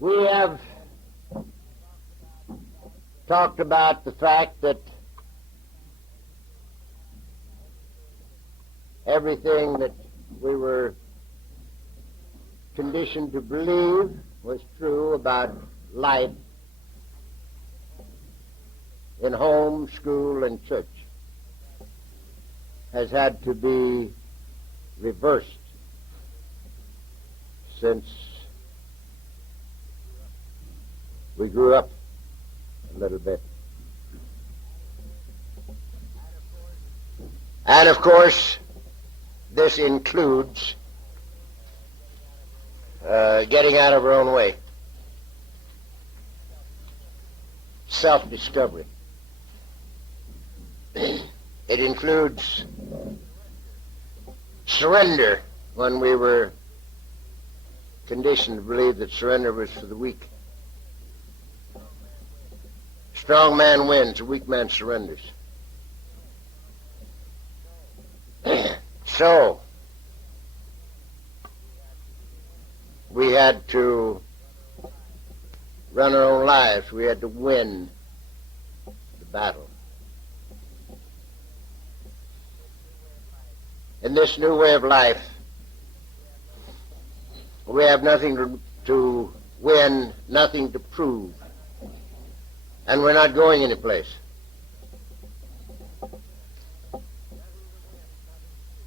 We have talked about the fact that everything that we were conditioned to believe was true about life in home, school, and church has had to be reversed since we grew up a little bit. And of course, this includes getting out of our own way, self-discovery. It includes surrender, when we were conditioned to believe that surrender was for the weak. Strong man wins, a weak man surrenders. So, we had to run our own lives. We had to win the battle. In this new way of life, we have nothing to win, nothing to prove, and we're not going anyplace.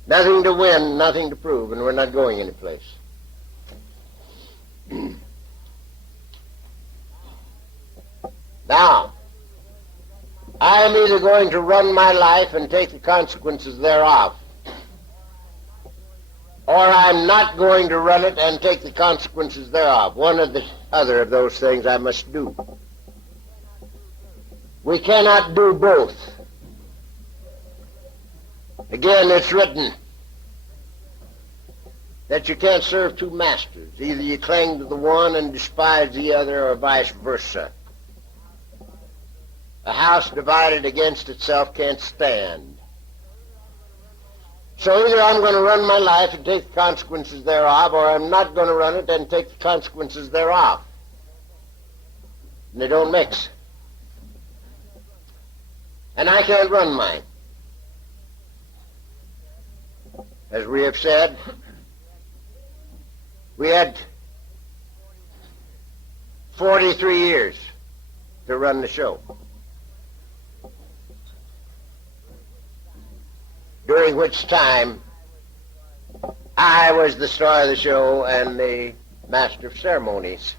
Nothing to win, nothing to prove, and we're not going anyplace. Now, I am either going to run my life and take the consequences thereof, or I'm not going to run it and take the consequences thereof. One or the other of those things I must do. We cannot do both. Again, it's written that you can't serve two masters. Either you cling to the one and despise the other, or vice versa. A house divided against itself can't stand. So either I'm going to run my life and take the consequences thereof, or I'm not going to run it and take the consequences thereof. And they don't mix. And I can't run mine. As we have said, we had 43 years to run the show, during which time I was the star of the show and the master of ceremonies.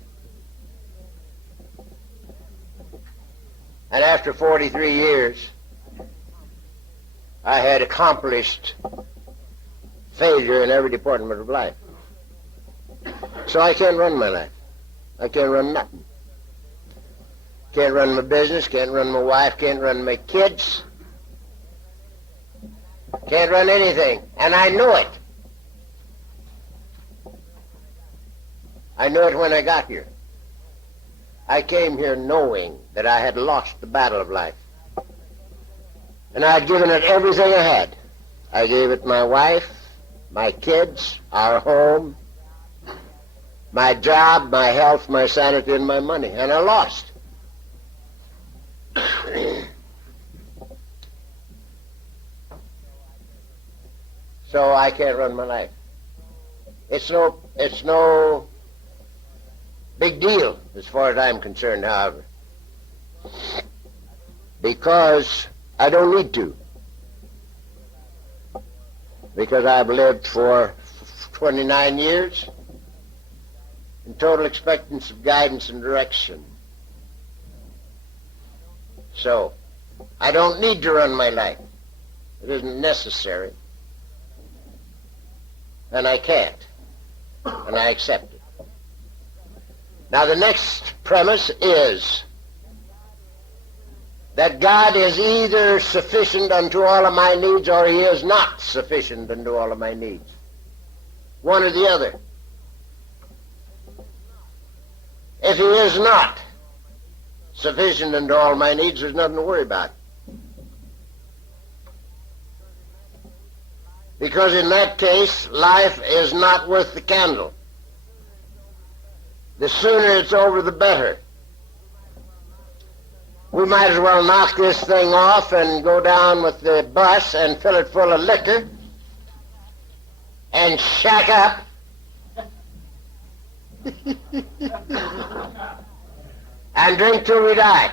And after 43 years, I had accomplished failure in every department of life. So I can't run my life. I can't run nothing. Can't run my business, can't run my wife, can't run my kids. Can't run anything. And I knew it. I knew it when I got here. I came here knowing that I had lost the battle of life. And I had given it everything I had. I gave it my wife, my kids, our home, my job, my health, my sanity, and my money. And I lost. So I can't run my life. It's no big deal as far as I'm concerned, however, because I don't need to. Because I've lived for 29 years in total expectance of guidance and direction. So, I don't need to run my life. It isn't necessary. And I can't. And I accept it. Now, the next premise is that God is either sufficient unto all of my needs, or he is not sufficient unto all of my needs. One or the other. If he is not sufficient unto all my needs, there's nothing to worry about. Because in that case, life is not worth the candle. The sooner it's over, the better. We might as well knock this thing off and go down with the bus and fill it full of liquor and shack up. And drink till we die.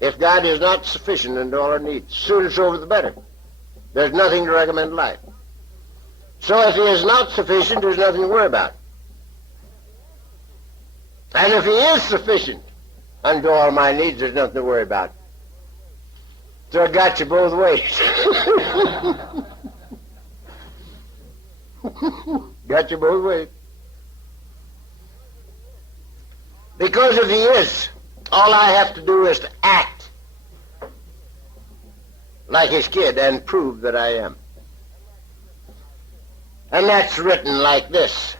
If God is not sufficient in all our needs, the sooner it's over, the better. There's nothing to recommend life. So if he is not sufficient, there's nothing to worry about. And if he is sufficient unto all my needs, there's nothing to worry about. So I got you both ways. Got you both ways. Because if he is, all I have to do is to act like his kid and prove that I am. And that's written like this: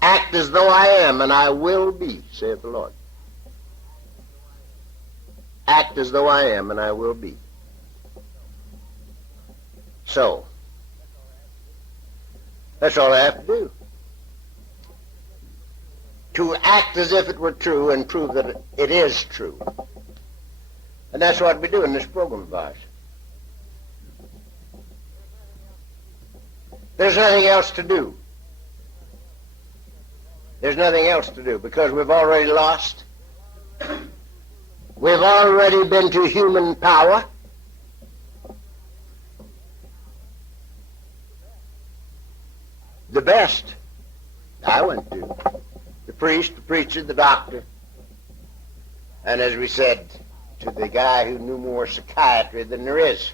act as though I am, and I will be, saith the Lord. Act as though I am, and I will be. So, that's all I have to do. To act as if it were true and prove that it is true. And that's what we do in this program of ours. There's nothing else to do. There's nothing else to do because we've already lost. We've already been to human power. The best I went to. The priest, the preacher, the doctor. And as we said, to the guy who knew more psychiatry than there is.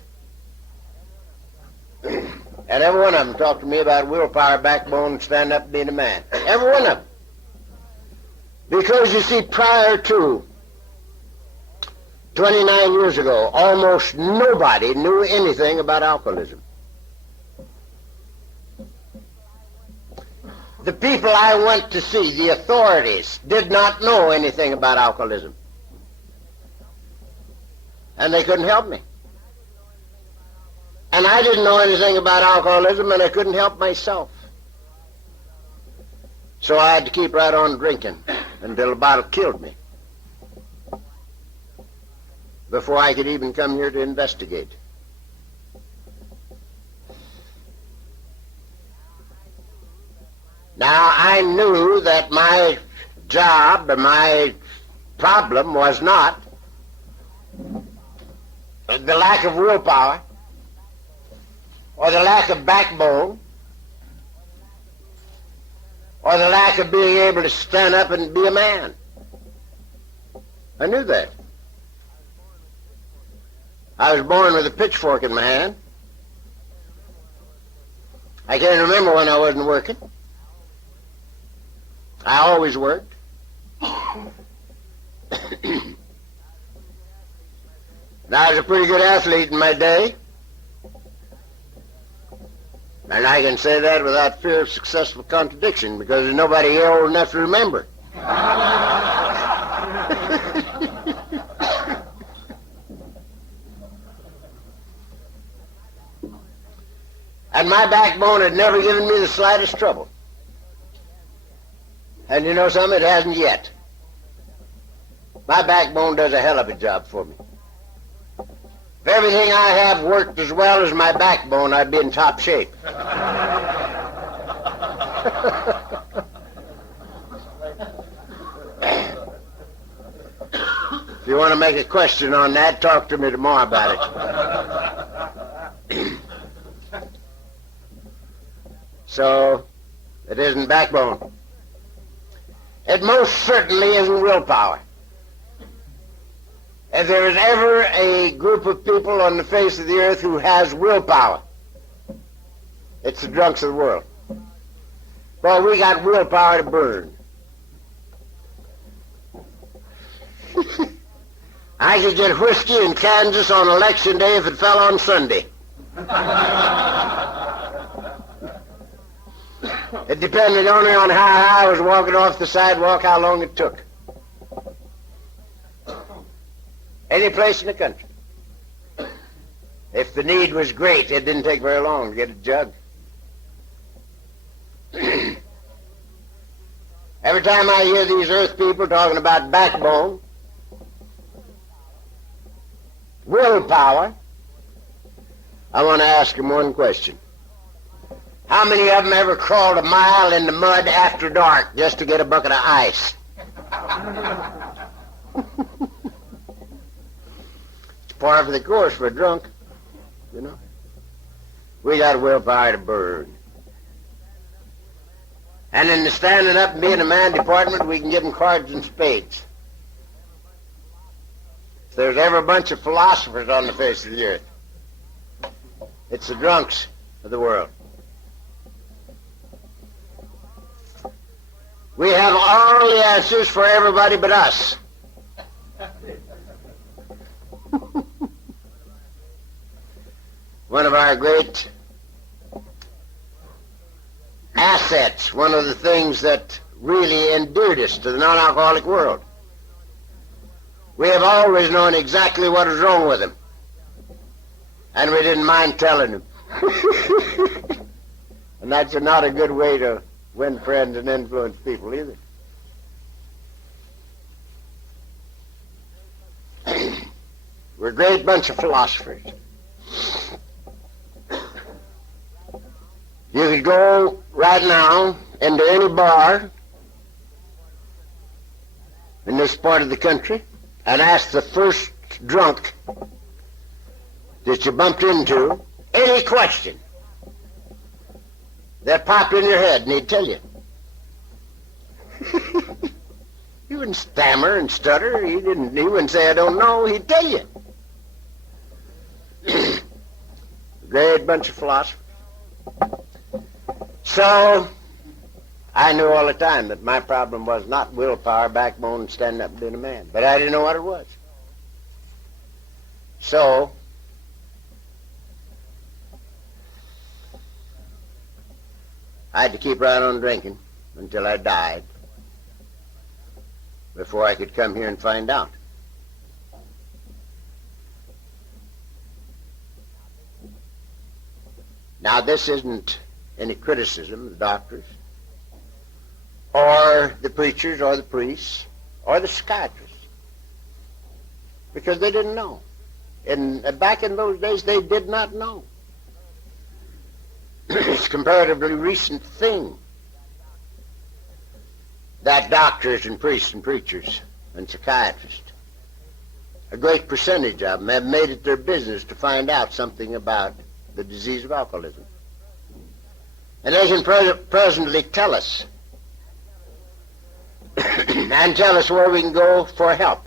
And every one of them talked to me about willpower, backbone, and stand up and being a man. Every one of them. Because you see, prior to 29 years ago, almost nobody knew anything about alcoholism. The people I went to see, the authorities, did not know anything about alcoholism. And they couldn't help me. And I didn't know anything about alcoholism, and I couldn't help myself. So I had to keep right on drinking until the bottle killed me, before I could even come here to investigate. Now, I knew that my job, or my problem, was not the lack of willpower, or the lack of backbone, or the lack of being able to stand up and be a man. I knew that. I was born with a pitchfork in my hand. I can't remember when I wasn't working. I always worked. And I was a pretty good athlete in my day. And I can say that without fear of successful contradiction, because there's nobody here old enough to remember. And my backbone had never given me the slightest trouble. And you know something? It hasn't yet. My backbone does a hell of a job for me. If everything I have worked as well as my backbone, I'd be in top shape. If you want to make a question on that, talk to me tomorrow about it. So, it isn't backbone. It most certainly isn't willpower. If there is ever a group of people on the face of the earth who has willpower, it's the drunks of the world. Well, we got willpower to burn. I could get whiskey in Kansas on election day if it fell on Sunday. It depended only on how high I was walking off the sidewalk, how long it took. Any place in the country. If the need was great, it didn't take very long to get a jug. Every time I hear these earth people talking about backbone, willpower, I want to ask them one question. How many of them ever crawled a mile in the mud after dark just to get a bucket of ice? It's par for the course for a drunk, you know. We got willpower to burn. And in the standing up and being a man department, we can give them cards and spades. If there's ever a bunch of philosophers on the face of the earth, it's the drunks of the world. We have all the answers for everybody but us. One of our great assets, one of the things that really endeared us to the non-alcoholic world. We have always known exactly what is wrong with him, and we didn't mind telling him. And that's not a good way to win friends and influence people either. We're a great bunch of philosophers. You could go right now into any bar in this part of the country and ask the first drunk that you bumped into any question that popped in your head, and he'd tell you. He wouldn't stammer and stutter. He wouldn't say, I don't know. He'd tell you. Great bunch of philosophers. So, I knew all the time that my problem was not willpower, backbone, and standing up and being a man. But I didn't know what it was. So, I had to keep right on drinking until I died before I could come here and find out. Now, this isn't any criticism of the doctors or the preachers or the priests or the psychiatrists, because they didn't know. Back in those days, they did not know. It's a comparatively recent thing that doctors and priests and preachers and psychiatrists, a great percentage of them, have made it their business to find out something about the disease of alcoholism. And they can presently tell us and tell us where we can go for help.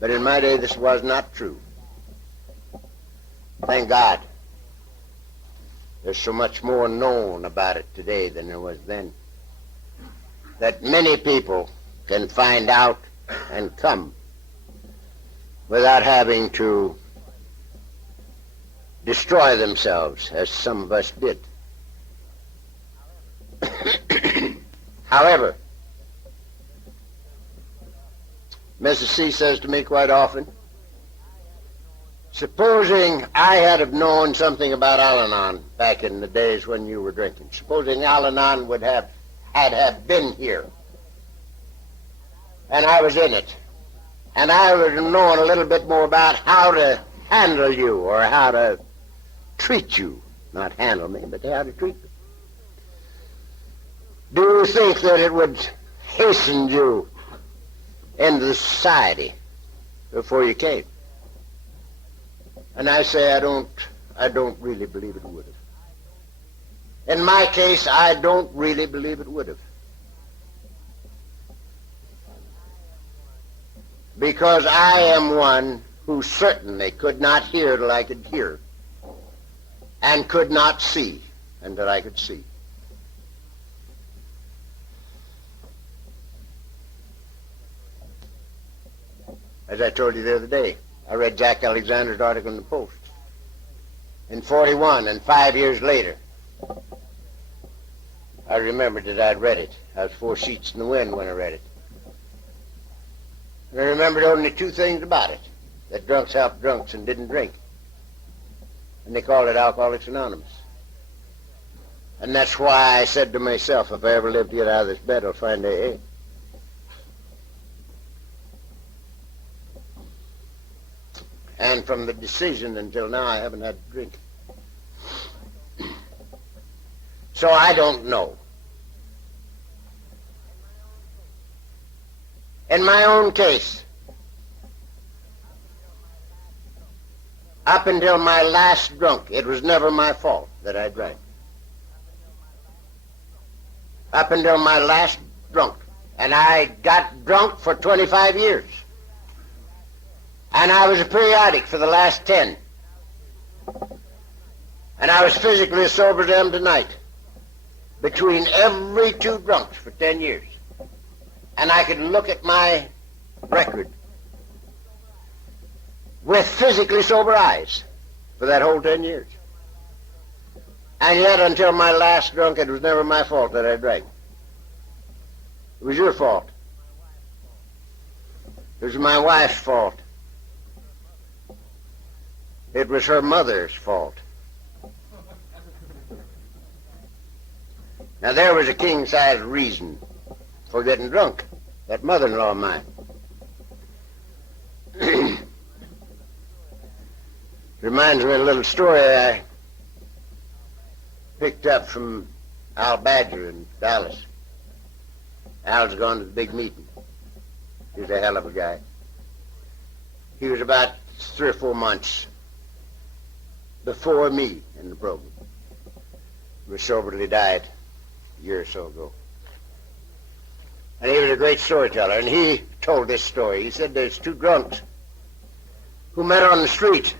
But in my day, this was not true. Thank God. There's so much more known about it today than there was then, that many people can find out and come without having to destroy themselves, as some of us did. However, Mrs. C says to me quite often, supposing I had have known something about Al-Anon back in the days when you were drinking, supposing Al-Anon would have been here, and I was in it, and I would have known a little bit more about how to handle you or how to treat you, not handle me, but how to treat me. Do you think that it would hasten you into the society before you came? And I say I don't really believe it would have. In my case, I don't really believe it would have. Because I am one who certainly could not hear till I could hear, and could not see until I could see. As I told you the other day, I read Jack Alexander's article in the Post. In 41, and 5 years later, I remembered that I'd read it. I was 4 sheets in the wind when I read it. And I remembered only 2 things about it: that drunks helped drunks and didn't drink. And they called it Alcoholics Anonymous. And that's why I said to myself, if I ever live to get out of this bed, I'll find AA. And from the decision until now, I haven't had to drink. So I don't know. In my own case, up until my last drunk, it was never my fault that I drank. Up until my last drunk. And I got drunk for 25 years. And I was a periodic for the last 10. And I was physically as sober as I am tonight. Between every 2 drunks for 10 years. And I could look at my record with physically sober eyes for that whole 10 years. And yet, until my last drunk, it was never my fault that I drank. It was your fault. It was my wife's fault. It was her mother's fault. Now, there was a king-size reason for getting drunk. That mother-in-law of mine. Reminds me of a little story I picked up from Al Badger in Dallas. Al's gone to the big meeting. He's a hell of a guy. He was about 3 or 4 months before me in the program. He was soberly died a year or so ago. And he was a great storyteller, and he told this story. He said there's 2 drunks who met on the street.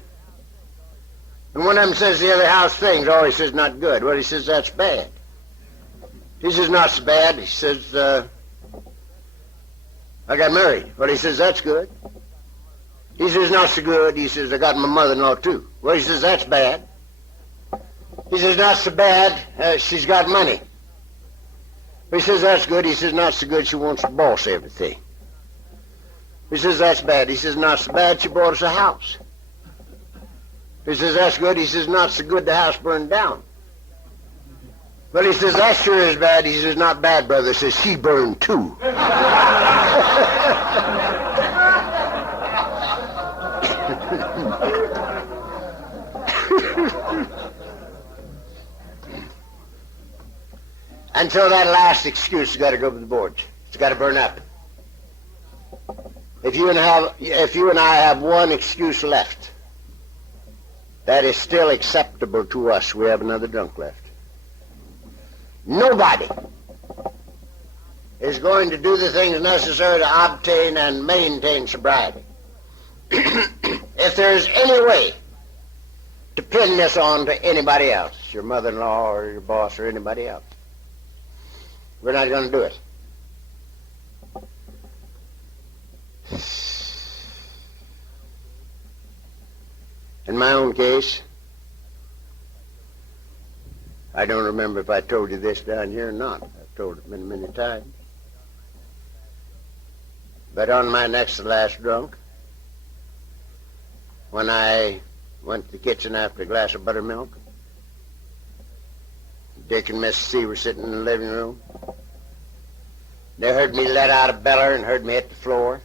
And one of them says the other how's things. Oh, he says, not good. Well, he says, that's bad. He says, not so bad. He says, I got married. Well, he says, that's good. He says, not so good. He says, I got my mother-in-law, too. Well, he says, that's bad. He says, not so bad. She's got money. He says, that's good. He says, not so good. She wants to boss everything. He says, that's bad. He says, not so bad. She bought us a house. He says, that's good. He says, not so good. The house burned down. Well, he says, that sure is bad. He says, not bad, brother. He says, she burned too. Until that last excuse has got to go to the boards. It's got to burn up. If you and I have one excuse left, that is still acceptable to us, we have another drunk left. Nobody is going to do the things necessary to obtain and maintain sobriety. If there is any way to pin this on to anybody else, your mother-in-law or your boss or anybody else, we're not going to do it. In my own case, I don't remember if I told you this down here or not. I've told it many, many times. But on my next to last drunk, when I went to the kitchen after a glass of buttermilk, Dick and Miss C were sitting in the living room. They heard me let out a beller and heard me hit the floor.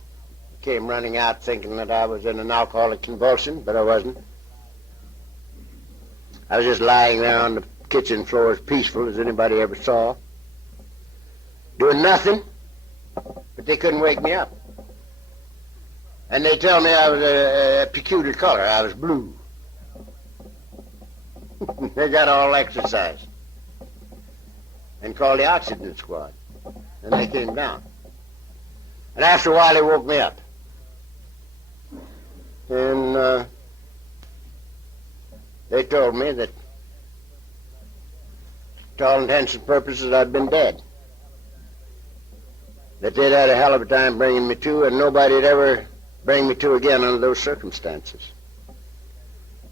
Came running out thinking that I was in an alcoholic convulsion, but I wasn't. I was just lying there on the kitchen floor as peaceful as anybody ever saw, doing nothing, but they couldn't wake me up. And they tell me I was a peculiar color. I was blue. They got all exercise and called the oxygen squad, and they came down. And after a while, they woke me up. And they told me that, to all intents and purposes, I'd been dead. That they'd had a hell of a time bringing me to, and nobody'd ever bring me to again under those circumstances.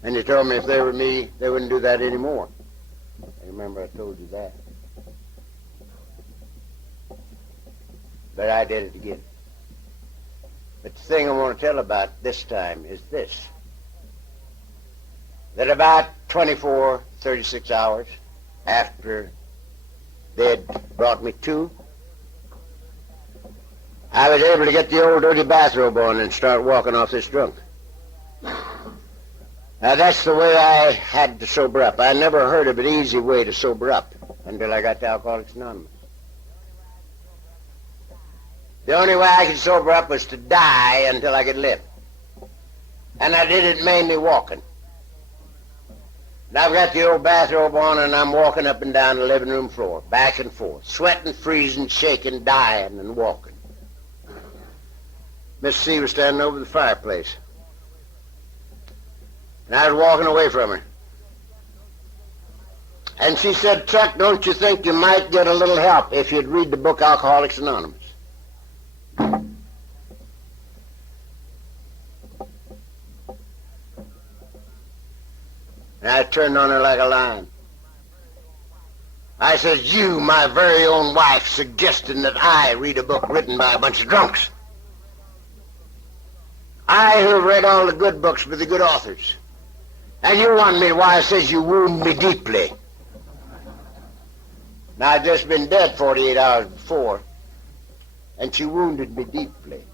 And they told me if they were me, they wouldn't do that anymore. I remember I told you that. But I did it again. But the thing I want to tell about this time is this. That about 24, 36 hours after they had brought me to, I was able to get the old dirty bathrobe on and start walking off this drunk. Now, that's the way I had to sober up. I never heard of an easy way to sober up until I got to Alcoholics Anonymous. The only way I could sober up was to die until I could live. And I did it mainly walking. And I've got the old bathrobe on, and I'm walking up and down the living room floor, back and forth, sweating, freezing, shaking, dying, and walking. Miss C was standing over the fireplace. And I was walking away from her. And she said, "Chuck, don't you think you might get a little help if you'd read the book Alcoholics Anonymous?" And I turned on her like a lion. I said, "You, my very own wife, suggesting that I read a book written by a bunch of drunks. I who have read all the good books with the good authors. And you want me, why, it says you wound me deeply." Now, I'd just been dead 48 hours before, and she wounded me deeply.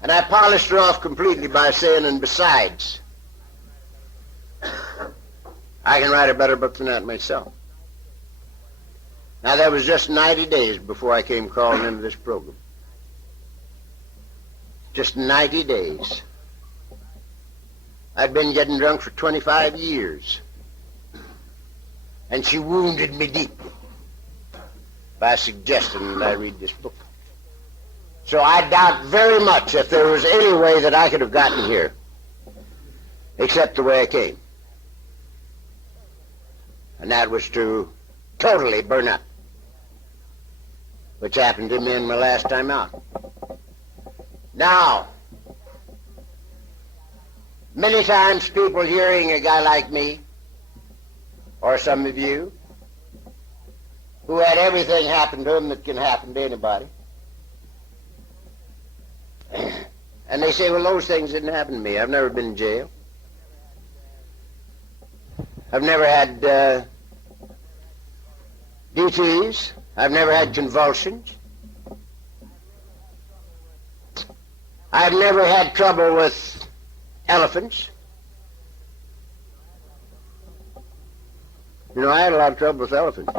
And I polished her off completely by saying, "And besides, I can write a better book than that myself." Now, that was just 90 days before I came crawling into this program. Just 90 days. I'd been getting drunk for 25 years. And she wounded me deeply by suggesting that I read this book. So I doubt very much if there was any way that I could have gotten here except the way I came. And that was to totally burn up, which happened to me in my last time out. Now, many times people hearing a guy like me, or some of you, who had everything happen to him that can happen to anybody, and they say, "Well, those things didn't happen to me. I've never been in jail. I've never had DTs. I've never had convulsions. I've never had trouble with elephants. You know, I had a lot of trouble with elephants.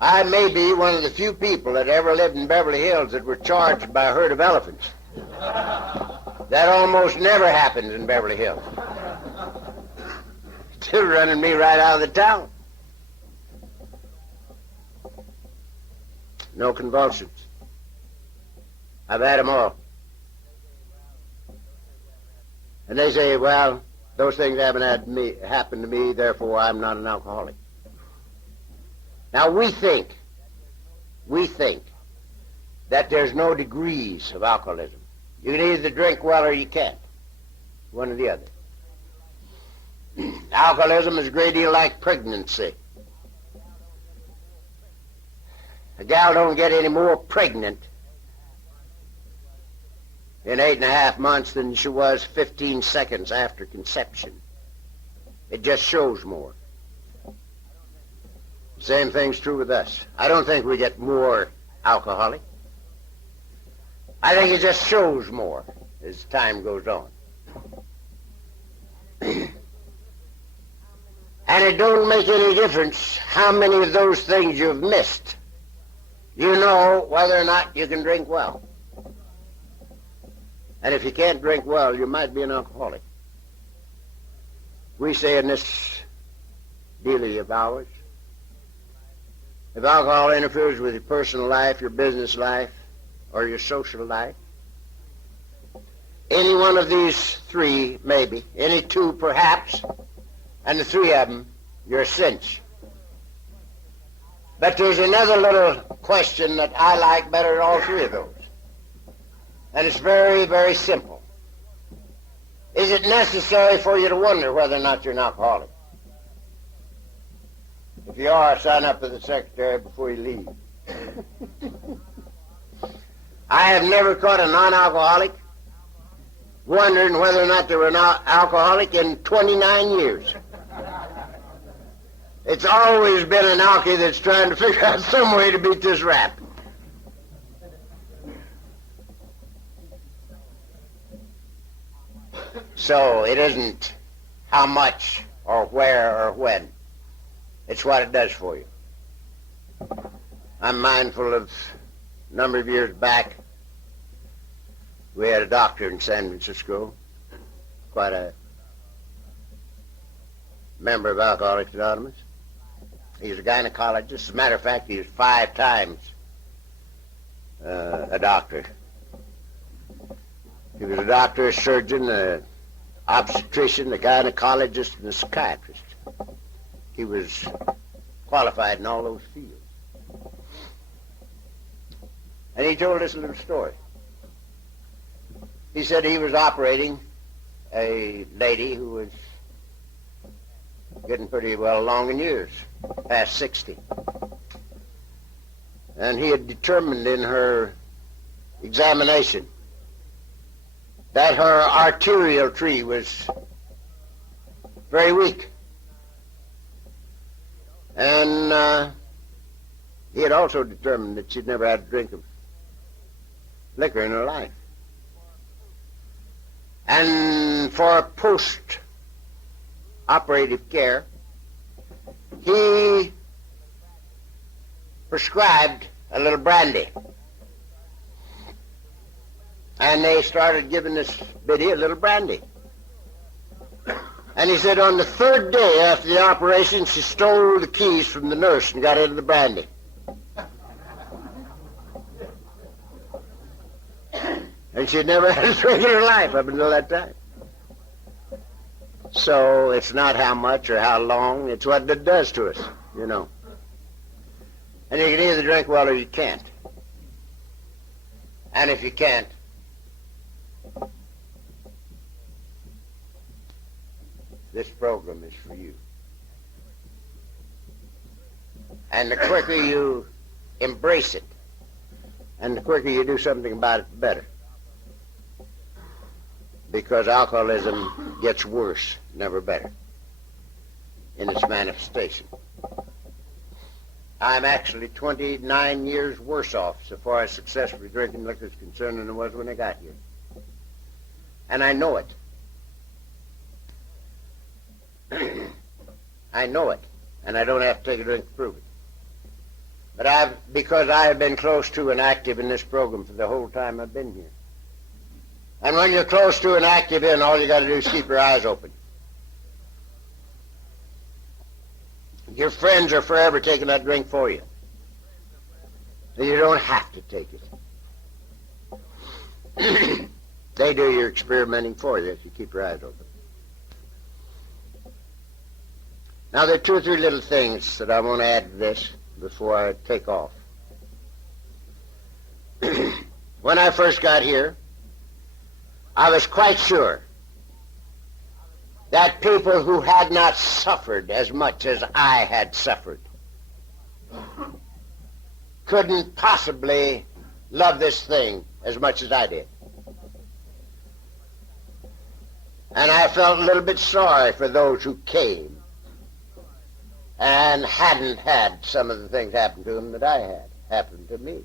I may be one of the few people that ever lived in Beverly Hills that were charged by a herd of elephants. That almost never happens in Beverly Hills. Still running me right out of the town. No convulsions. I've had them all. And they say, "Well, those things haven't happened to me, therefore I'm not an alcoholic." Now we think that there's no degrees of alcoholism. You can either drink well or you can't. One or the other. Alcoholism is a great deal like pregnancy. A gal don't get any more pregnant in 8.5 months than she was 15 seconds after conception. It just shows more. Same thing's true with us. I don't think we get more alcoholic. I think it just shows more as time goes on. And it don't make any difference how many of those things you've missed. You know whether or not you can drink well. And if you can't drink well, you might be an alcoholic. We say in this dealing of ours, if alcohol interferes with your personal life, your business life, or your social life, any one of these three, maybe, any two perhaps, and the three of them, you're a cinch. But there's another little question that I like better than all three of those. And it's very, very simple. Is it necessary for you to wonder whether or not you're an alcoholic? If you are, sign up with the secretary before you leave. I have never caught a non-alcoholic wondering whether or not they were an alcoholic in 29 years. It's always been an alkie that's trying to figure out some way to beat this rap. So it isn't how much or where or when. It's what it does for you. I'm mindful of a number of years back, we had a doctor in San Francisco, quite a member of Alcoholics Anonymous. He was a gynecologist. As a matter of fact, he was 5 times a doctor. He was a doctor, a surgeon, an obstetrician, a gynecologist, and a psychiatrist. He was qualified in all those fields. And he told us a little story. He said he was operating a lady who was getting pretty well along in years, past 60. And he had determined in her examination that her arterial tree was very weak. And he had also determined that she'd never had a drink of liquor in her life. And for post-operative care, he prescribed a little brandy. And they started giving this biddy a little brandy. And he said on the 3rd day after the operation, she stole the keys from the nurse and got into the brandy. And she'd never had a drink in her life up until that time. So it's not how much or how long, it's what it does to us, you know. And you can either drink well or you can't. And if you can't, this program is for you. And the quicker you embrace it, and the quicker you do something about it, the better. Because alcoholism gets worse, never better, in its manifestation. I'm actually 29 years worse off so far as successfully drinking liquor is concerned than I was when I got here. And I know it. I know it, and I don't have to take a drink to prove it. But because I have been close to and active in this program for the whole time I've been here. And when you're close to and active in, all you got to do is keep your eyes open. Your friends are forever taking that drink for you. You don't have to take it. They do your experimenting for you if you keep your eyes open. Now, there are 2 or 3 little things that I want to add to this before I take off. When I first got here, I was quite sure that people who had not suffered as much as I had suffered couldn't possibly love this thing as much as I did. And I felt a little bit sorry for those who came and hadn't had some of the things happen to them that I had happen to me.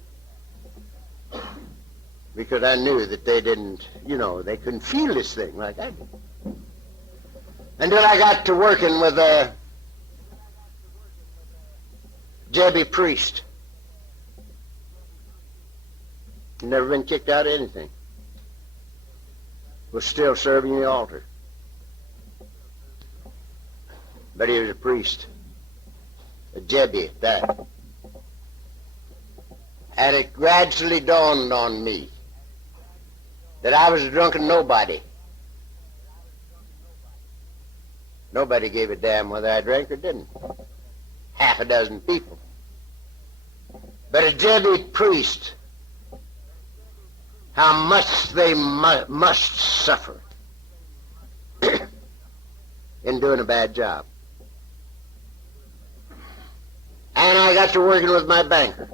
Because I knew that they didn't, they couldn't feel this thing like I did. Until I got to working with a J.B. priest. Never been kicked out of anything. Was still serving the altar. But he was a priest. A J.B. at that. And it gradually dawned on me that I was a drunken nobody. Nobody gave a damn whether I drank or didn't. Half a dozen people. But a J.B. priest, how much they must suffer in doing a bad job. And I got to working with my banker.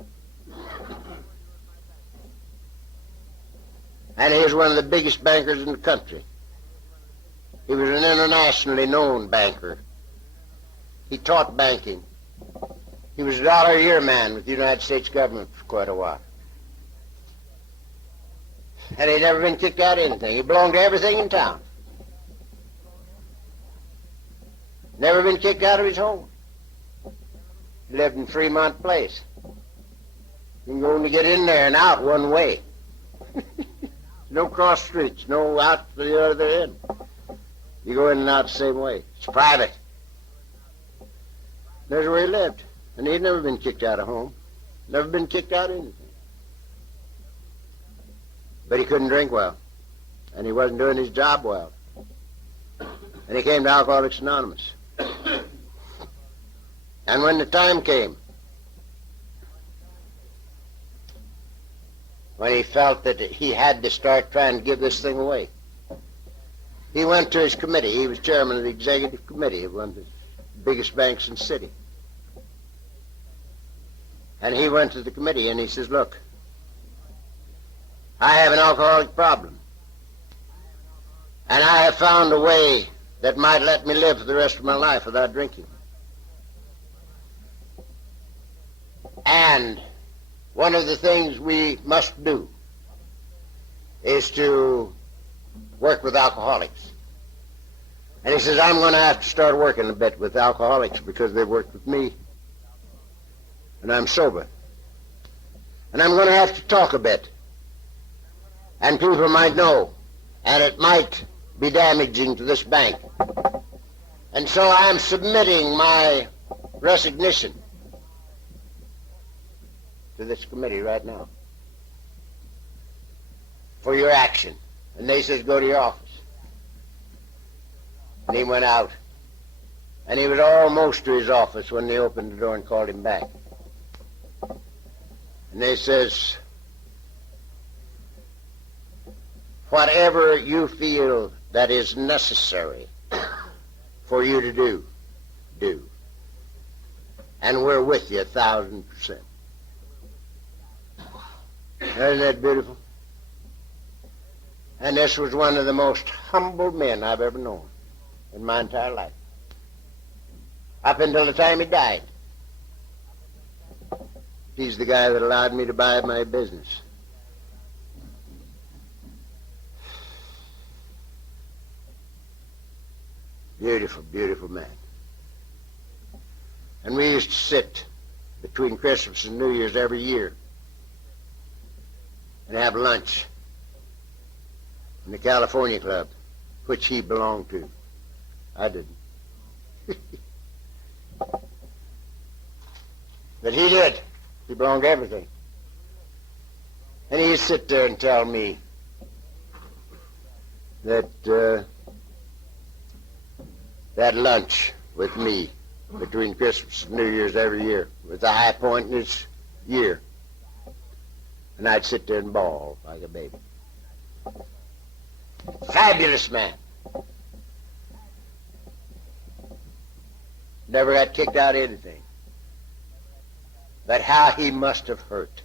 And he was one of the biggest bankers in the country. He was an internationally known banker. He taught banking. He was a $1-a-year man with the United States government for quite a while. And he'd never been kicked out of anything. He belonged to everything in town. Never been kicked out of his home. He lived in Fremont Place. You can only get in there and out one way. No cross streets, no out to the other end. You go in and out the same way. It's private. There's where he lived. And he'd never been kicked out of home. Never been kicked out of anything. But he couldn't drink well. And he wasn't doing his job well. And he came to Alcoholics Anonymous. And when the time came, when he felt that he had to start trying to give this thing away, he went to his committee. He was chairman of the executive committee of one of the biggest banks in the city. And he went to the committee and he says, look, I have an alcoholic problem. And I have found a way that might let me live for the rest of my life without drinking. And one of the things we must do is to work with alcoholics. And he says, I'm going to have to start working a bit with alcoholics because they've worked with me. And I'm sober. And I'm going to have to talk a bit. And people might know. And it might be damaging to this bank. And so I'm submitting my resignation to this committee right now for your action. And they says, go to your office. And he went out. And he was almost to his office when they opened the door and called him back. And they says, whatever you feel that is necessary for you to do, do. And we're with you 1,000%. Isn't that beautiful? And this was one of the most humble men I've ever known in my entire life. Up until the time he died. He's the guy that allowed me to buy my business. Beautiful, beautiful man. And we used to sit between Christmas and New Year's every year and have lunch in the California Club, which he belonged to. I didn't. But he did. He belonged to everything. And he'd sit there and tell me that that lunch with me between Christmas and New Year's every year was the high point in his year. And I'd sit there and bawl like a baby. Fabulous man. Never got kicked out of anything. But how he must have hurt.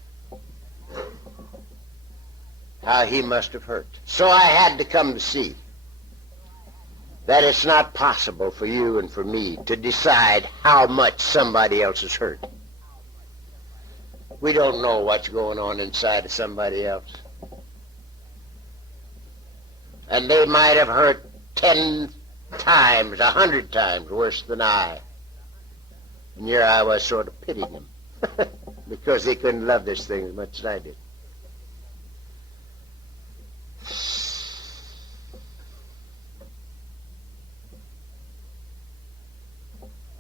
How he must have hurt. So I had to come to see that it's not possible for you and for me to decide how much somebody else is hurt. We don't know what's going on inside of somebody else. And they might have hurt 10 times, 100 times worse than I. And here I was sort of pitying them because they couldn't love this thing as much as I did.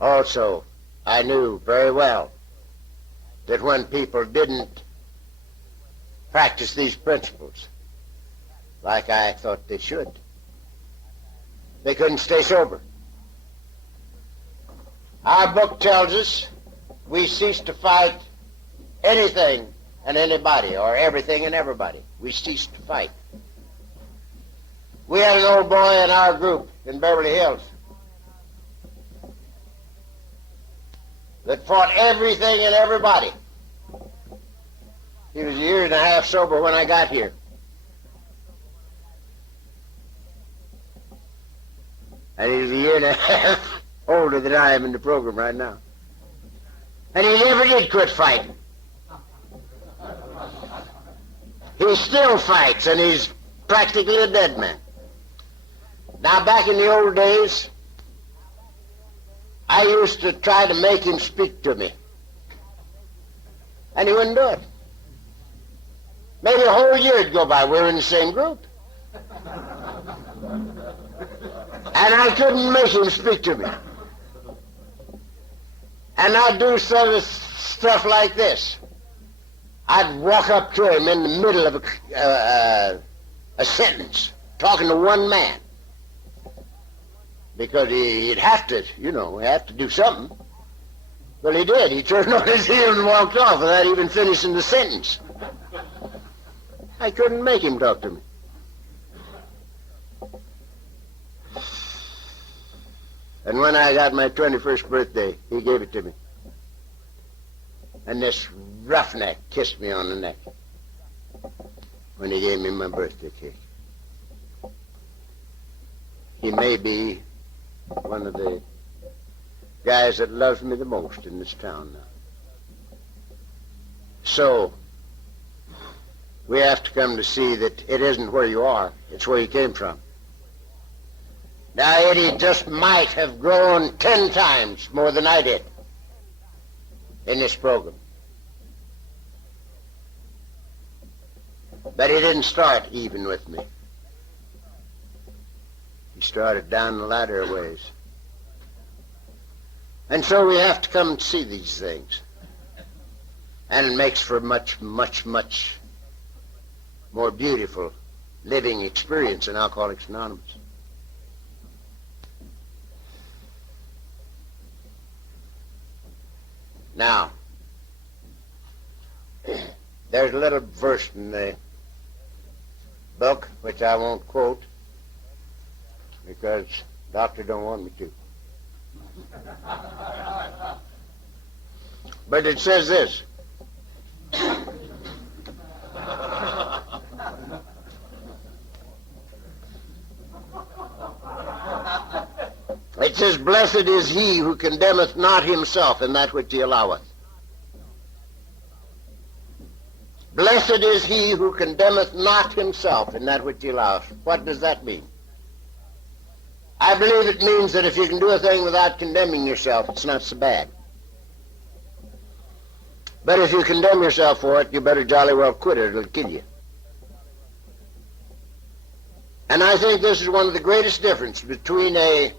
Also, I knew very well that when people didn't practice these principles like I thought they should, they couldn't stay sober. Our book tells us we cease to fight anything and anybody, or everything and everybody. We cease to fight. We had an old boy in our group in Beverly Hills that fought everything and everybody. He was a year and a half sober when I got here. And he's a year and a half older than I am in the program right now. And he never did quit fighting. He still fights, and he's practically a dead man. Now, back in the old days, I used to try to make him speak to me. And he wouldn't do it. Maybe a whole year would go by. We were in the same group. And I couldn't make him speak to me. And I'd do sort of stuff like this. I'd walk up to him in the middle of a sentence, talking to one man. Because he'd have to, have to do something. Well, he did. He turned on his heel and walked off without even finishing the sentence. I couldn't make him talk to me. And when I got my 21st birthday, he gave it to me. And this roughneck kissed me on the neck when he gave me my birthday cake. He may be one of the guys that loves me the most in this town now. So, we have to come to see that it isn't where you are, it's where you came from. Now, Eddie just might have grown 10 times more than I did in this program. But he didn't start even with me. He started down the ladder a ways. And so we have to come and see these things. And it makes for much, much, much more beautiful living experience in Alcoholics Anonymous. Now, there's a little verse in the book which I won't quote because Doctor don't want me to. But it says this. It says, "Blessed is he who condemneth not himself in that which he alloweth." Blessed is he who condemneth not himself in that which he alloweth. What does that mean? I believe it means that if you can do a thing without condemning yourself, it's not so bad. But if you condemn yourself for it, you better jolly well quit it, it'll kill you. And I think this is one of the greatest differences between a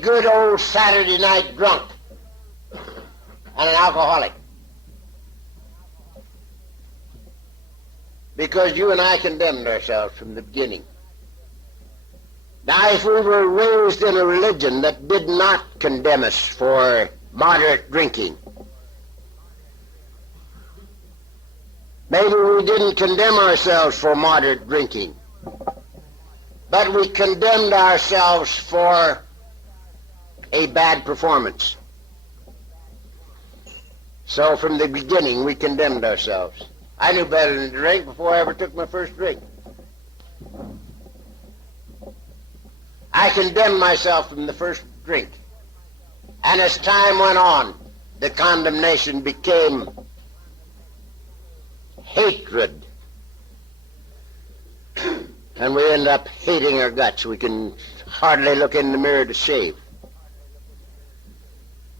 good old Saturday night drunk and an alcoholic. Because you and I condemned ourselves from the beginning. Now, if we were raised in a religion that did not condemn us for moderate drinking, maybe we didn't condemn ourselves for moderate drinking, but we condemned ourselves for a bad performance. So from the beginning, we condemned ourselves. I knew better than to drink before I ever took my first drink. I condemned myself from the first drink. And as time went on, the condemnation became hatred. And we end up hating our guts. We can hardly look in the mirror to shave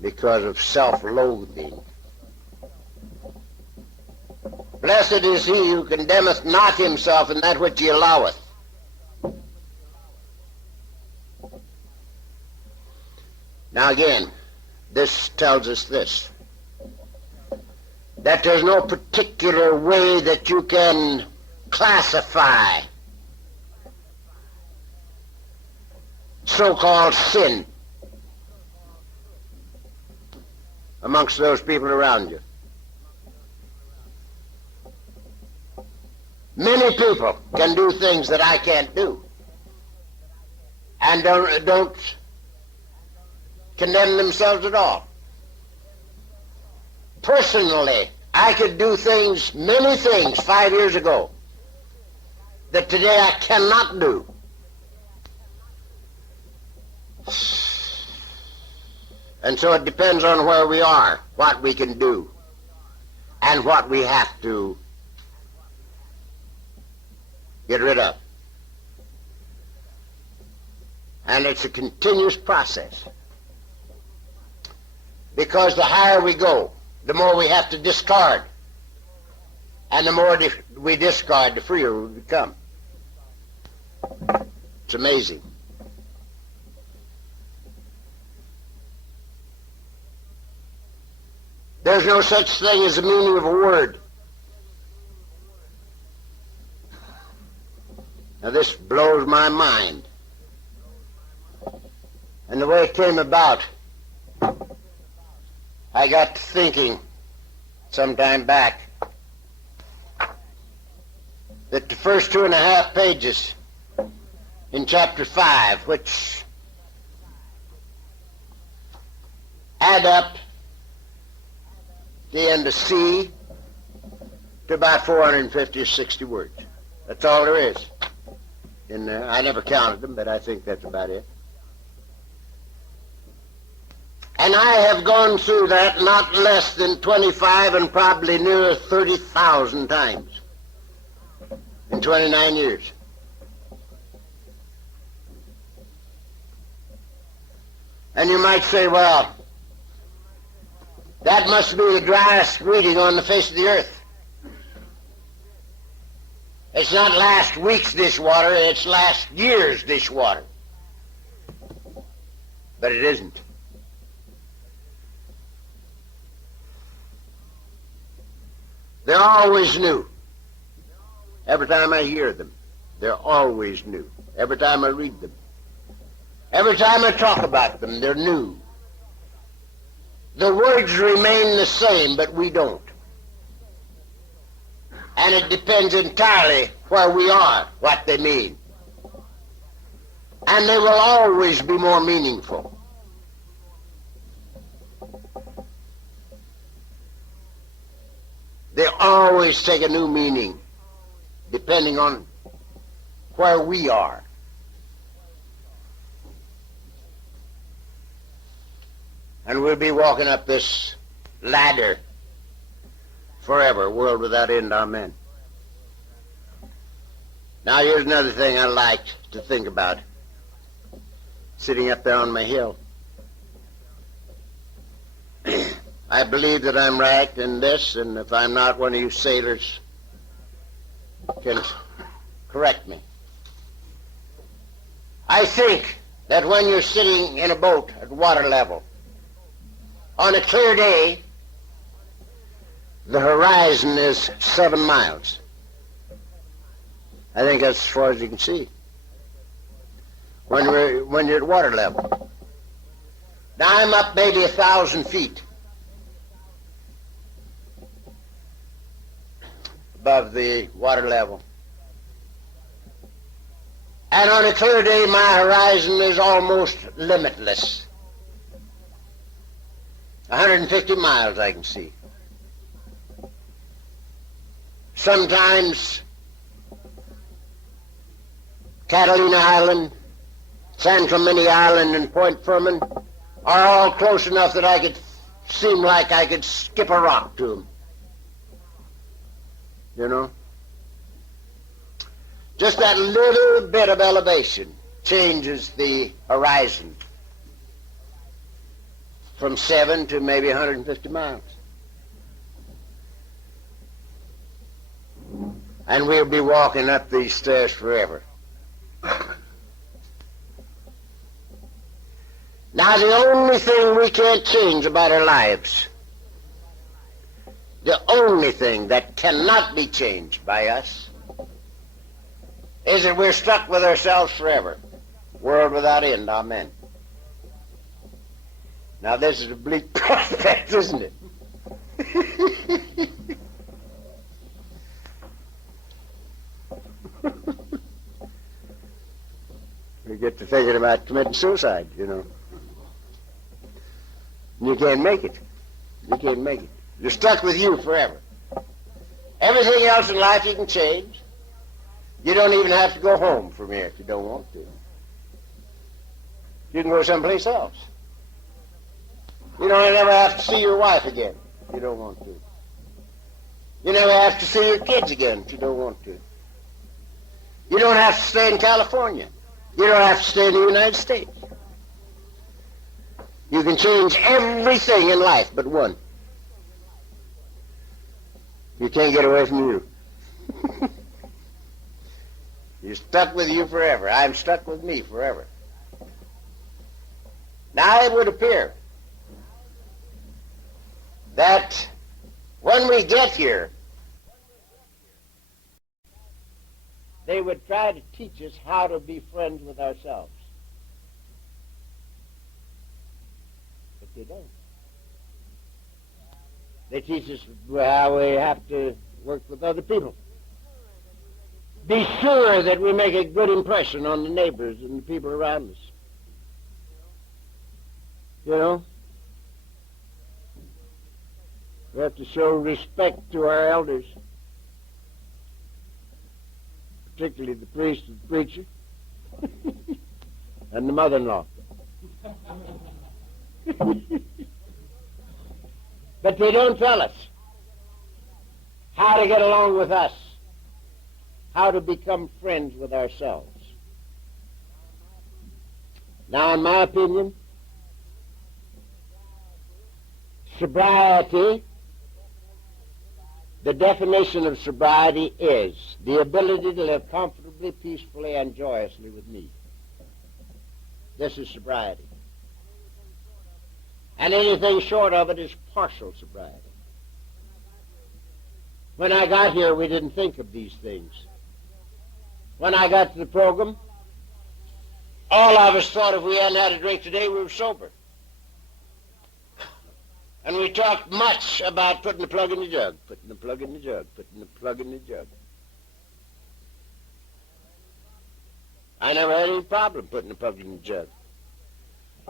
because of self-loathing. Blessed is he who condemneth not himself in that which he alloweth. Now again, this tells us this, that there's no particular way that you can classify so-called sin amongst those people around you. Many people can do things that I can't do and don't condemn themselves at all. Personally, I could do things, many things, 5 years ago that today I cannot do. And so it depends on where we are, what we can do, and what we have to get rid of. And it's a continuous process. Because the higher we go, the more we have to discard. And the more we discard, the freer we become. It's amazing. There's no such thing as the meaning of a word. Now this blows my mind. And the way it came about, I got to thinking some time back that the first 2.5 pages in chapter 5, which add up the end of C to about 450 or 60 words. That's all there is in there. I never counted them, but I think that's about it. And I have gone through that not less than 25 and probably nearer 30,000 times in 29 years. And you might say, well, that must be the driest reading on the face of the earth. It's not last week's dishwater, it's last year's dishwater. But it isn't. They're always new. Every time I hear them, they're always new. Every time I read them. Every time I talk about them, they're new. The words remain the same, but we don't. And it depends entirely where we are, what they mean. And they will always be more meaningful. They always take a new meaning, depending on where we are. And we'll be walking up this ladder forever, world without end, amen. Now here's another thing I liked to think about, sitting up there on my hill. I believe that I'm right in this, and if I'm not, one of you sailors can correct me. I think that when you're sitting in a boat at water level, on a clear day, the horizon is 7 miles. I think that's as far as you can see when you're at water level. Now I'm up maybe 1,000 feet above the water level. And on a clear day, my horizon is almost limitless. 150 miles I can see. Sometimes Catalina Island, San Clemente Island, and Point Furman are all close enough that I could seem like I could skip a rock to them. You know? Just that little bit of elevation changes the horizon from 7 to maybe 150 miles. And we'll be walking up these stairs forever. Now the only thing we can't change about our lives, the only thing that cannot be changed by us, is that we're stuck with ourselves forever. World without end, amen. Now this is a bleak prospect, isn't it? We get to thinking about committing suicide, you know. You can't make it. You can't make it. You're stuck with you forever. Everything else in life you can change. You don't even have to go home from here if you don't want to. You can go someplace else. You don't ever have to see your wife again if you don't want to. You never have to see your kids again if you don't want to. You don't have to stay in California. You don't have to stay in the United States. You can change everything in life but one. You can't get away from you. You're stuck with you forever. I'm stuck with me forever. Now it would appear that when we get here, they would try to teach us how to be friends with ourselves. But they don't. They teach us how we have to work with other people. Be sure that we make a good impression on the neighbors and the people around us. You know? We have to show respect to our elders, particularly the priest and the preacher and the mother-in-law. But they don't tell us how to get along with us, how to become friends with ourselves. Now, in my opinion, sobriety, the definition of sobriety is the ability to live comfortably, peacefully, and joyously with me. This is sobriety. And anything short of it is partial sobriety. When I got here, we didn't think of these things. When I got to the program, all of us thought if we hadn't had a drink today, we were sober. And we talked much about putting the plug in the jug, putting the plug in the jug, putting the plug in the jug. I never had any problem putting the plug in the jug.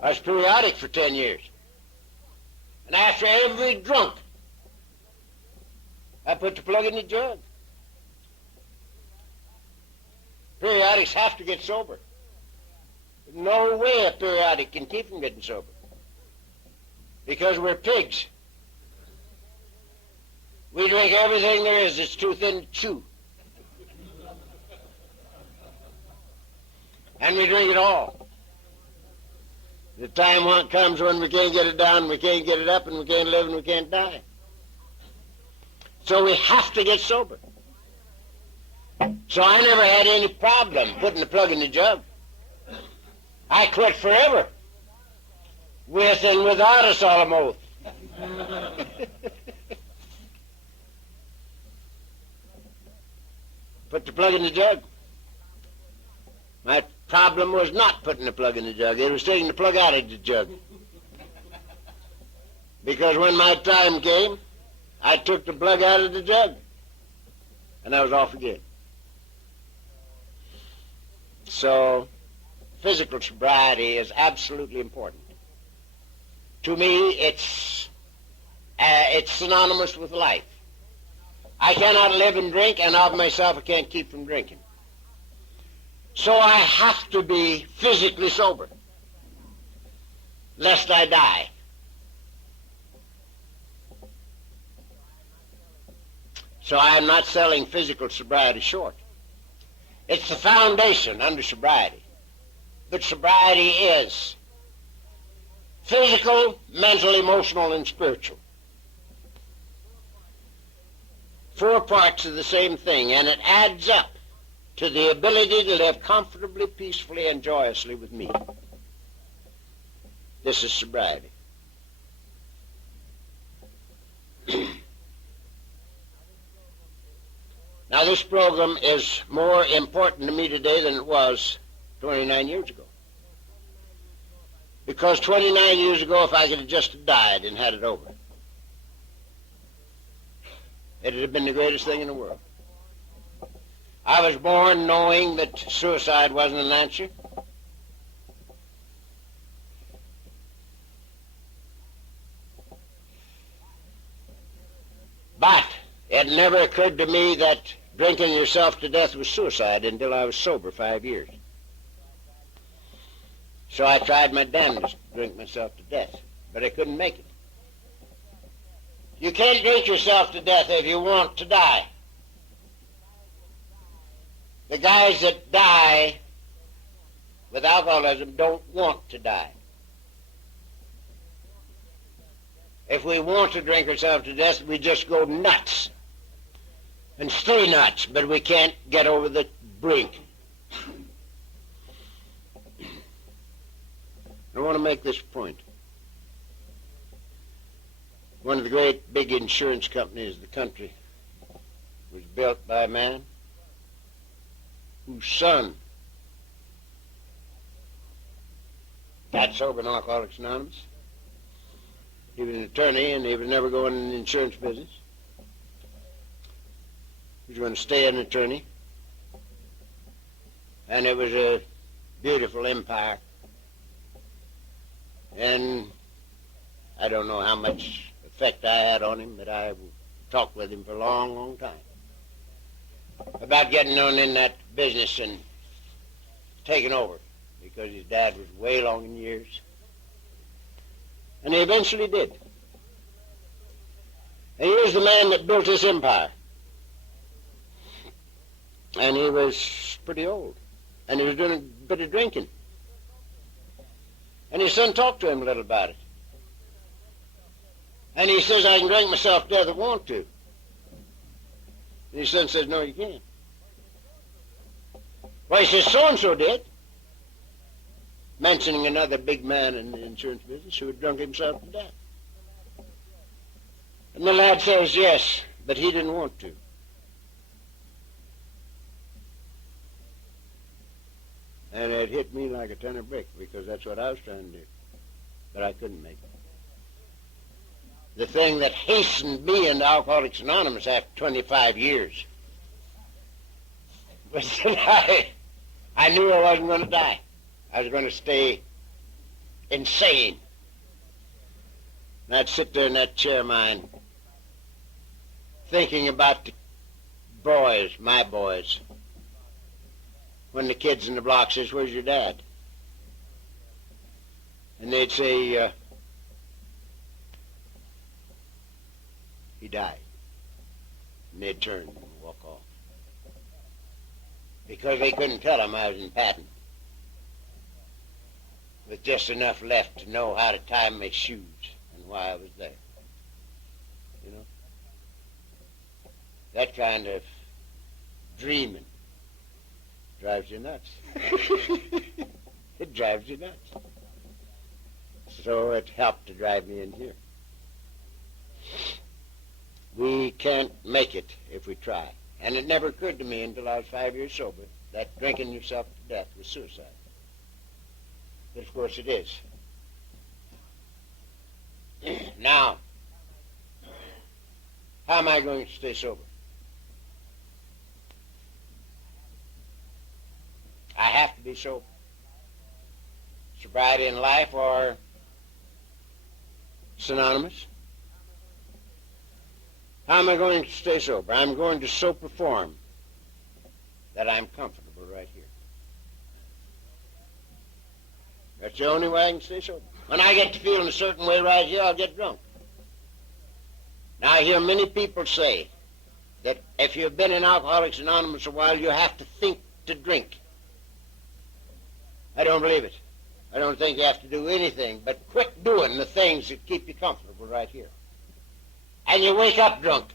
I was periodic for 10 years. And after every drunk, I put the plug in the jug. Periodics have to get sober. There's no way a periodic can keep from getting sober. Because we're pigs. We drink everything there is that's too thin to chew. And we drink it all. The time comes when we can't get it down, we can't get it up, and we can't live, and we can't die. So we have to get sober. So I never had any problem putting the plug in the jug. I quit forever, with and without a solemn oath. Put the plug in the jug. My problem was not putting the plug in the jug. It was taking the plug out of the jug. Because when my time came, I took the plug out of the jug. And I was off again. So, physical sobriety is absolutely important. To me, it's synonymous with life. I cannot live and drink, and of myself I can't keep from drinking. So I have to be physically sober, lest I die. So I am not selling physical sobriety short. It's the foundation under sobriety. But sobriety is physical, mental, emotional, and spiritual. 4 parts of the same thing, and it adds up to the ability to live comfortably, peacefully, and joyously with me. This is sobriety. Now, this program is more important to me today than it was 29 years ago. Because 29 years ago, if I could have just died and had it over, it would have been the greatest thing in the world. I was born knowing that suicide wasn't an answer. But it never occurred to me that drinking yourself to death was suicide until I was sober 5 years. So I tried my damnedest to drink myself to death, but I couldn't make it. You can't drink yourself to death if you want to die. The guys that die with alcoholism don't want to die. If we want to drink ourselves to death, we just go nuts and stay nuts, but we can't get over the brink. I want to make this point. One of the great big insurance companies of the country was built by a man whose son got sober in Alcoholics Anonymous. He was an attorney, and he was never going in the insurance business. He was going to stay an attorney. And it was a beautiful empire. And I don't know how much effect I had on him, but I talked with him for a long, long time about getting on in that business and taking over, because his dad was way long in years. And he eventually did. And he was the man that built this empire. And he was pretty old. And he was doing a bit of drinking. And his son talked to him a little about it. And he says, I can drink myself to death if I want to. And his son says, no, you can't. Well, he says, so-and-so did. Mentioning another big man in the insurance business who had drunk himself to death. And the lad says, yes, but he didn't want to. And it hit me like a ton of brick, because that's what I was trying to do, but I couldn't make it. The thing that hastened me into Alcoholics Anonymous after 25 years was that I knew I wasn't going to die. I was going to stay insane. And I'd sit there in that chair of mine, thinking about the boys, my boys. When the kids in the block says, where's your dad? And they'd say, he died. And they'd turn and walk off. Because they couldn't tell him I was in patent, with just enough left to know how to tie my shoes and why I was there. You know? That kind of dreaming drives you nuts. It drives you nuts. So it helped to drive me in here. We can't make it if we try. And it never occurred to me until I was 5 years sober that drinking yourself to death was suicide. But of course it is. Now, how am I going to stay sober? I have to be sober. Sobriety in life or synonymous. How am I going to stay sober? I'm going to so perform that I'm comfortable right here. That's the only way I can stay sober. When I get to feeling a certain way right here, I'll get drunk. Now, I hear many people say that if you've been in Alcoholics Anonymous a while, you have to think to drink. I don't believe it. I don't think you have to do anything but quit doing the things that keep you comfortable right here. And you wake up drunk.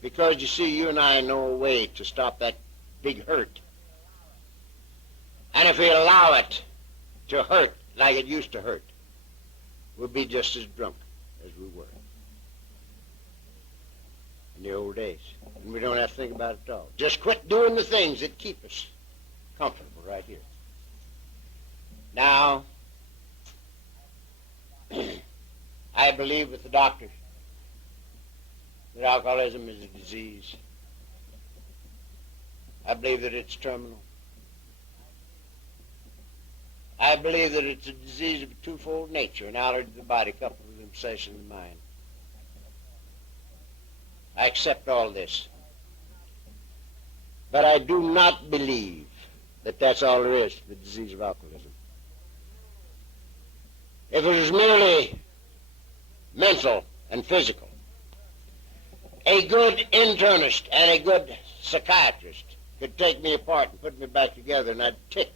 Because, you see, you and I know a way to stop that big hurt. And if we allow it to hurt like it used to hurt, we'll be just as drunk as we were in the old days. And we don't have to think about it at all. Just quit doing the things that keep us comfortable right here. Now, I believe with the doctors that alcoholism is a disease. I believe that it's terminal. I believe that it's a disease of a twofold nature, an allergy to the body coupled with an obsession of the mind. I accept all this. But I do not believe that that's all there is to the disease of alcoholism. If it was merely mental and physical, a good internist and a good psychiatrist could take me apart and put me back together and I'd tick.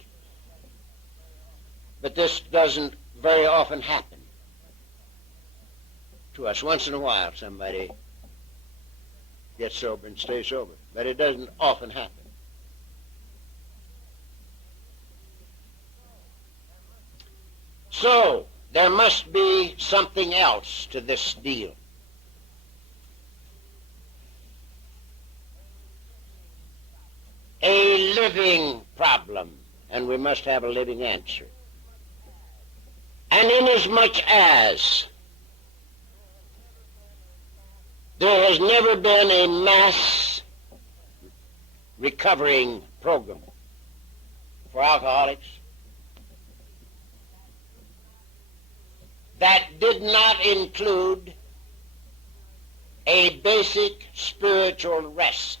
But this doesn't very often happen to us. Once in a while somebody gets sober and stays sober, but it doesn't often happen. So there must be something else to this deal. A living problem, and we must have a living answer. And inasmuch as there has never been a mass recovering program for alcoholics that did not include a basic spiritual rest,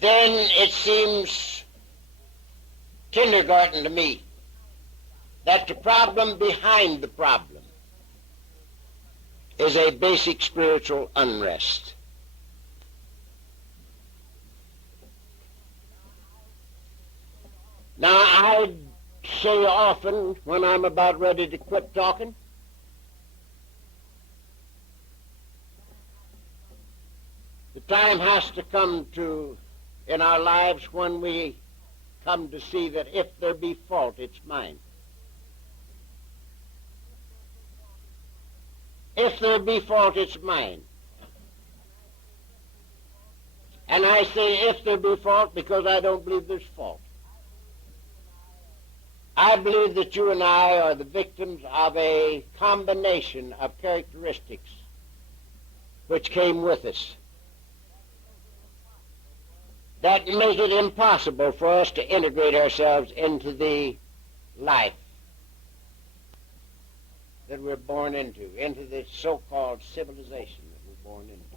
then it seems kindergarten to me that the problem behind the problem is a basic spiritual unrest. Now, I say often when I'm about ready to quit talking, the time has to come to in our lives when we come to see that if there be fault, it's mine. If there be fault, it's mine. And I say if there be fault because I don't believe there's fault. I believe that you and I are the victims of a combination of characteristics which came with us that make it impossible for us to integrate ourselves into the life that we're born into this so-called civilization that we're born into.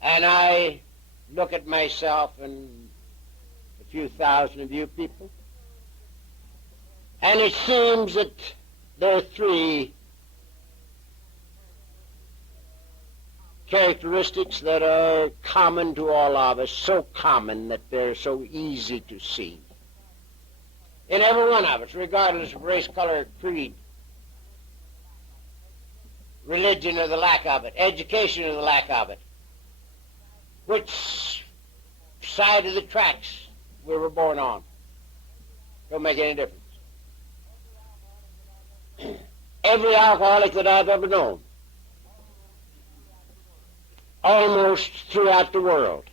And I look at myself and a few thousand of you people, and it seems that there are three characteristics that are common to all of us, so common that they're so easy to see. In every one of us, regardless of race, color, creed, religion or the lack of it, education or the lack of it, which side of the tracks we were born on, don't make any difference. Every alcoholic that I've ever known, almost throughout the world,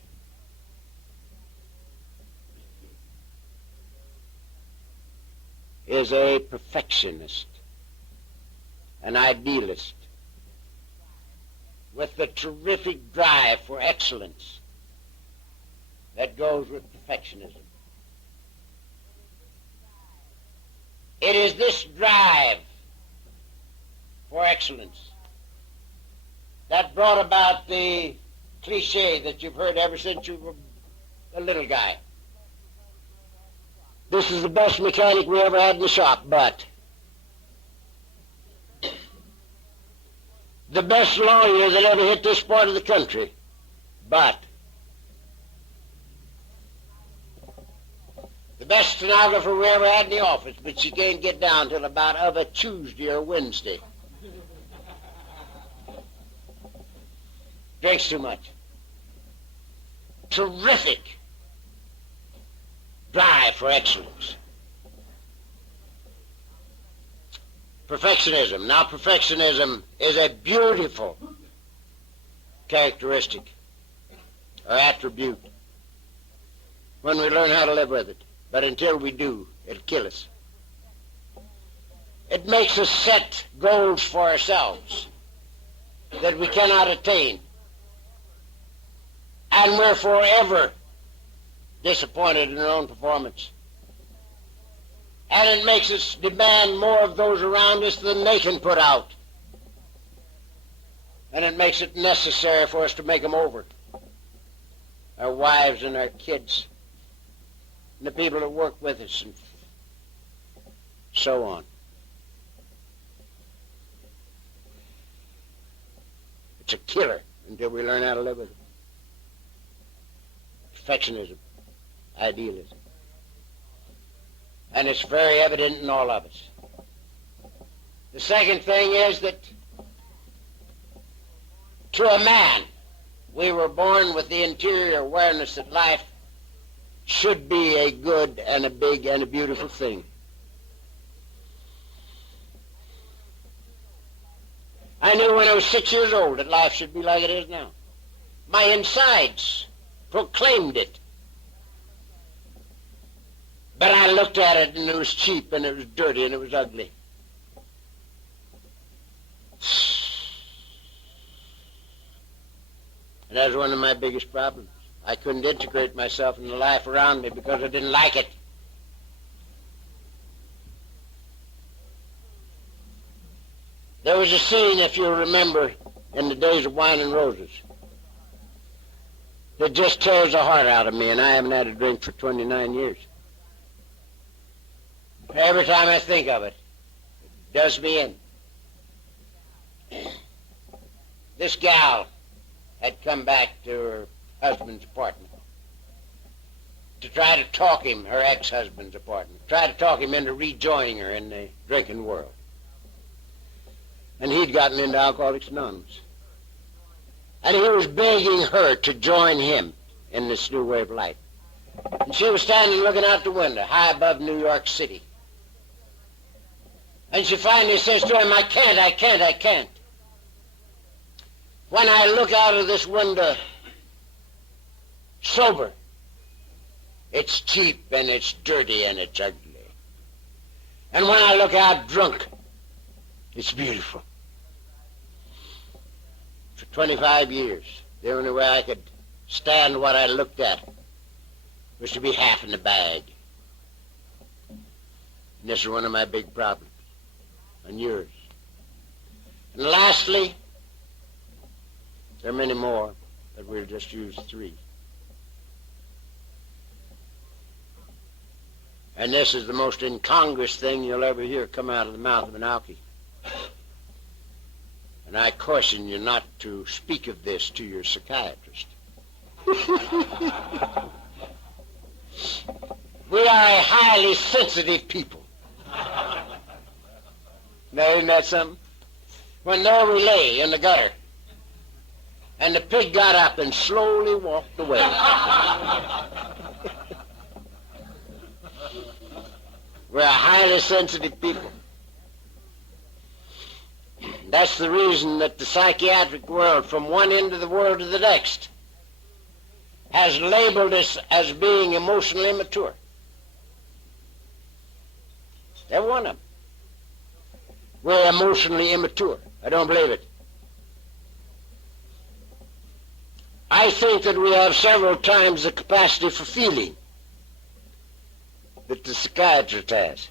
is a perfectionist, an idealist, with the terrific drive for excellence that goes with perfectionism. It is this drive for excellence that brought about the cliche that you've heard ever since you were a little guy. This is the best mechanic we ever had in the shop, but the best lawyer that ever hit this part of the country, but the best stenographer we ever had in the office, but she can't get down till about of a Tuesday or Wednesday. Drinks too much. Terrific drive for excellence. Perfectionism. Now, perfectionism is a beautiful characteristic or attribute when we learn how to live with it. But until we do, it'll kill us. It makes us set goals for ourselves that we cannot attain. And we're forever disappointed in our own performance. And it makes us demand more of those around us than they can put out. And it makes it necessary for us to make them over. Our wives and our kids, and the people that work with us, and so on. It's a killer until we learn how to live with it. Perfectionism, idealism. And it's very evident in all of us. The second thing is that to a man, we were born with the interior awareness that life should be a good and a big and a beautiful thing. I knew when I was 6 years old that life should be like it is now. My insides proclaimed it. But I looked at it and it was cheap and it was dirty and it was ugly. And that was one of my biggest problems. I couldn't integrate myself in the life around me because I didn't like it. There was a scene, if you remember, in the days of Wine and Roses, that just tears the heart out of me, and I haven't had a drink for 29 years. Every time I think of it, it does me in. This gal had come back to her husband's apartment to try to talk him, her ex-husband's apartment, try to talk him into rejoining her in the drinking world. And he'd gotten into Alcoholics Anonymous. And he was begging her to join him in this new way of life. And she was standing looking out the window, high above New York City. And she finally says to him, I can't. When I look out of this window sober, it's cheap and it's dirty and it's ugly. And when I look out drunk, it's beautiful. For 25 years, the only way I could stand what I looked at was to be half in the bag. And this is one of my big problems, and yours. And lastly, there are many more, but we'll just use 3. And this is the most incongruous thing you'll ever hear come out of the mouth of an alkie. And I caution you not to speak of this to your psychiatrist. We are a highly sensitive people. Now, isn't that something? When there we lay in the gutter, and the pig got up and slowly walked away. We're a highly sensitive people. That's the reason that the psychiatric world, from one end of the world to the next, has labeled us as being emotionally immature. Every one of them. We're emotionally immature. I don't believe it. I think that we have several times the capacity for feeling that the psychiatrist has.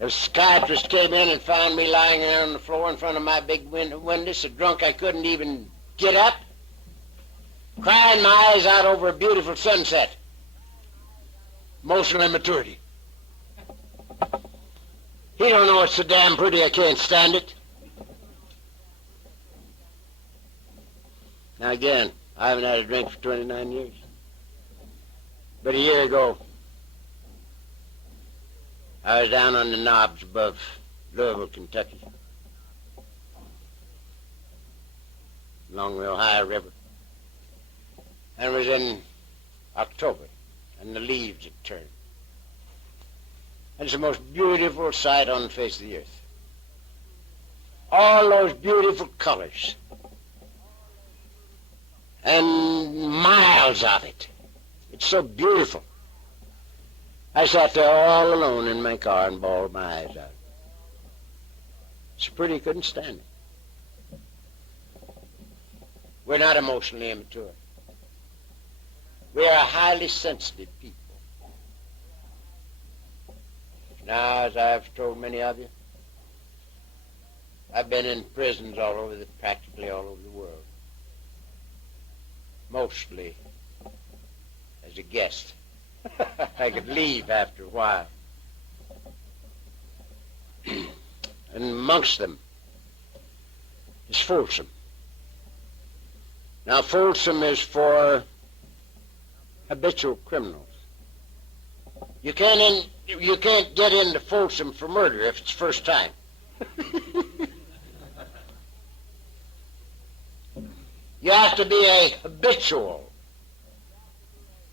If a psychiatrist came in and found me lying there on the floor in front of my big window, so drunk I couldn't even get up, crying my eyes out over a beautiful sunset. Emotional immaturity. He don't know it's so damn pretty I can't stand it. Now again, I haven't had a drink for 29 years. But a year ago, I was down on the knobs above Louisville, Kentucky, along the Ohio River. And it was in October, and the leaves had turned. And it's the most beautiful sight on the face of the earth. All those beautiful colors, and miles of it. It's so beautiful. I sat there all alone in my car and bawled my eyes out. So pretty I couldn't stand it. We're not emotionally immature. We are a highly sensitive people. Now, as I've told many of you, I've been in prisons practically all over the world, mostly as a guest. I could leave after a while. And amongst them is Folsom. Now, Folsom is for habitual criminals. You can't get into Folsom for murder if it's first time. You have to be a habitual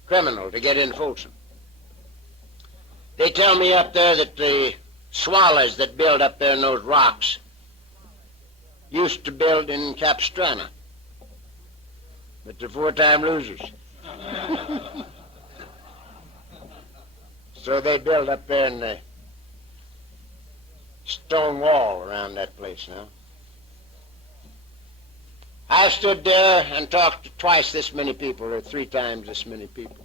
criminal to get in Folsom. They tell me up there that the swallows that build up there in those rocks used to build in Capistrano, but they're four-time losers. So they build up there in the stone wall around that place now. I stood there and talked to twice this many people, or three times this many people,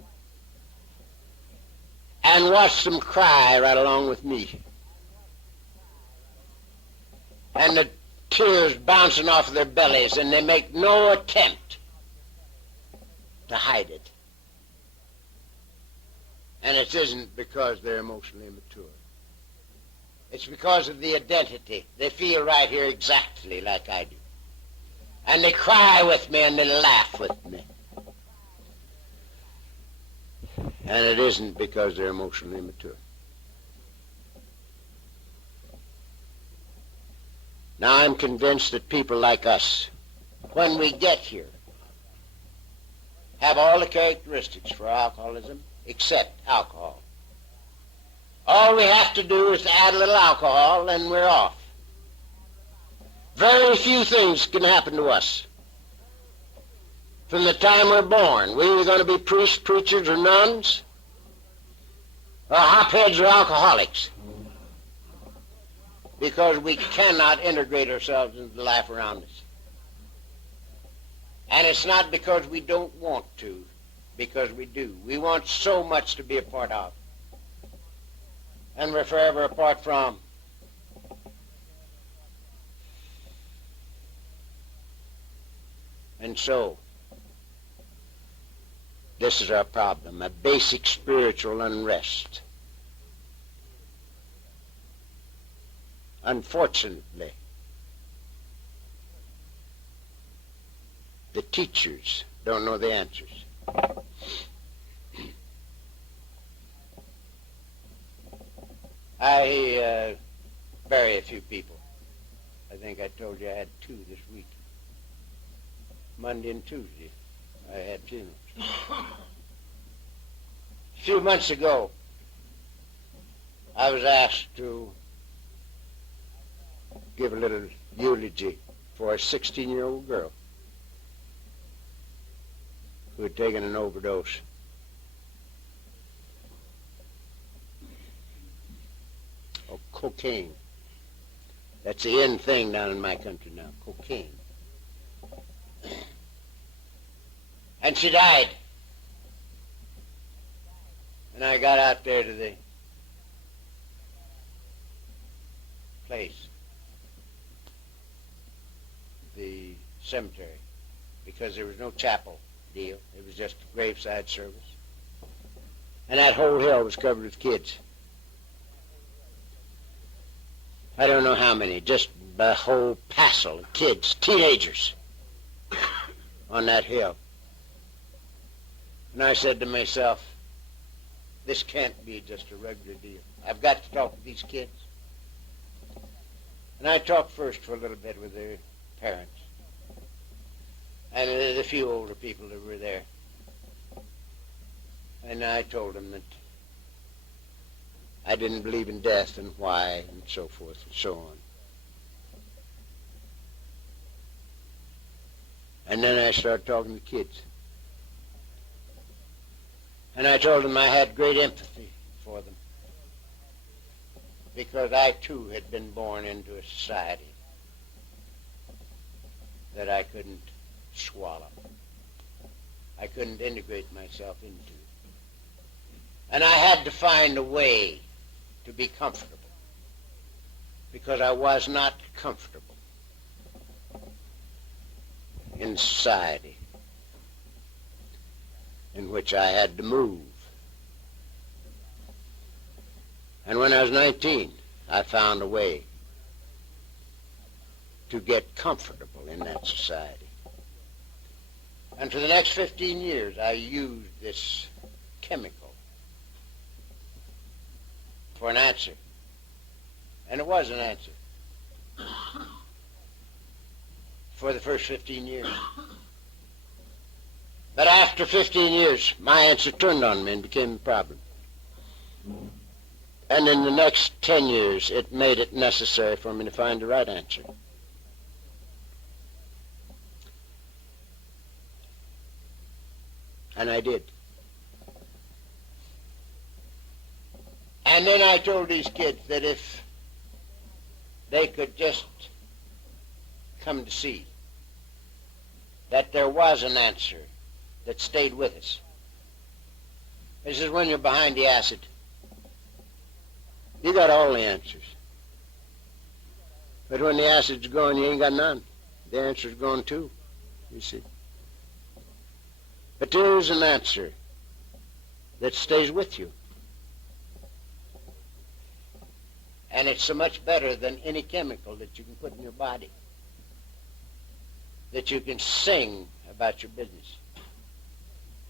and watched them cry right along with me. And the tears bouncing off of their bellies, and they make no attempt to hide it. And it isn't because they're emotionally immature. It's because of the identity. They feel right here exactly like I do. And they cry with me and they laugh with me. And it isn't because they're emotionally immature. Now, I'm convinced that people like us, when we get here, have all the characteristics for alcoholism except alcohol. All we have to do is to add a little alcohol and we're off. Very few things can happen to us. From the time we're born, we're either going to be priests, preachers, or nuns, or hopheads or alcoholics, because we cannot integrate ourselves into the life around us. And it's not because we don't want to, because we do. We want so much to be a part of, and we're forever apart from. And so, this is our problem, a basic spiritual unrest. Unfortunately, the teachers don't know the answers. I bury a few people. I think I told you I had 2 this week. Monday and Tuesday, I had funerals. A few months ago, I was asked to give a little eulogy for a 16-year-old girl who had taken an overdose. Of cocaine. That's the in thing down in my country now, cocaine. And she died. And I got out there to the place, the cemetery, because there was no chapel deal. It was just a graveside service. And that whole hill was covered with kids. I don't know how many, just a whole passel of kids, teenagers, on that hill. And I said to myself, this can't be just a regular deal. I've got to talk to these kids. And I talked first for a little bit with their parents and the few older people that were there. And I told them that I didn't believe in death and why and so forth and so on. And then I started talking to kids. And I told them I had great empathy for them, because I too had been born into a society that I couldn't swallow. I couldn't integrate myself into. And I had to find a way to be comfortable, because I was not comfortable in society in which I had to move. And when I was 19, I found a way to get comfortable in that society. And for the next 15 years, I used this chemical for an answer. And it was an answer for the first 15 years. But after 15 years, my answer turned on me and became the problem. And in the next 10 years, it made it necessary for me to find the right answer. And I did. And then I told these kids that if they could just come to see that there was an answer that stayed with us. This is when you're behind the acid. You got all the answers. But when the acid's gone, you ain't got none. The answer's gone too, you see. But there is an answer that stays with you. And it's so much better than any chemical that you can put in your body, that you can sing about your business,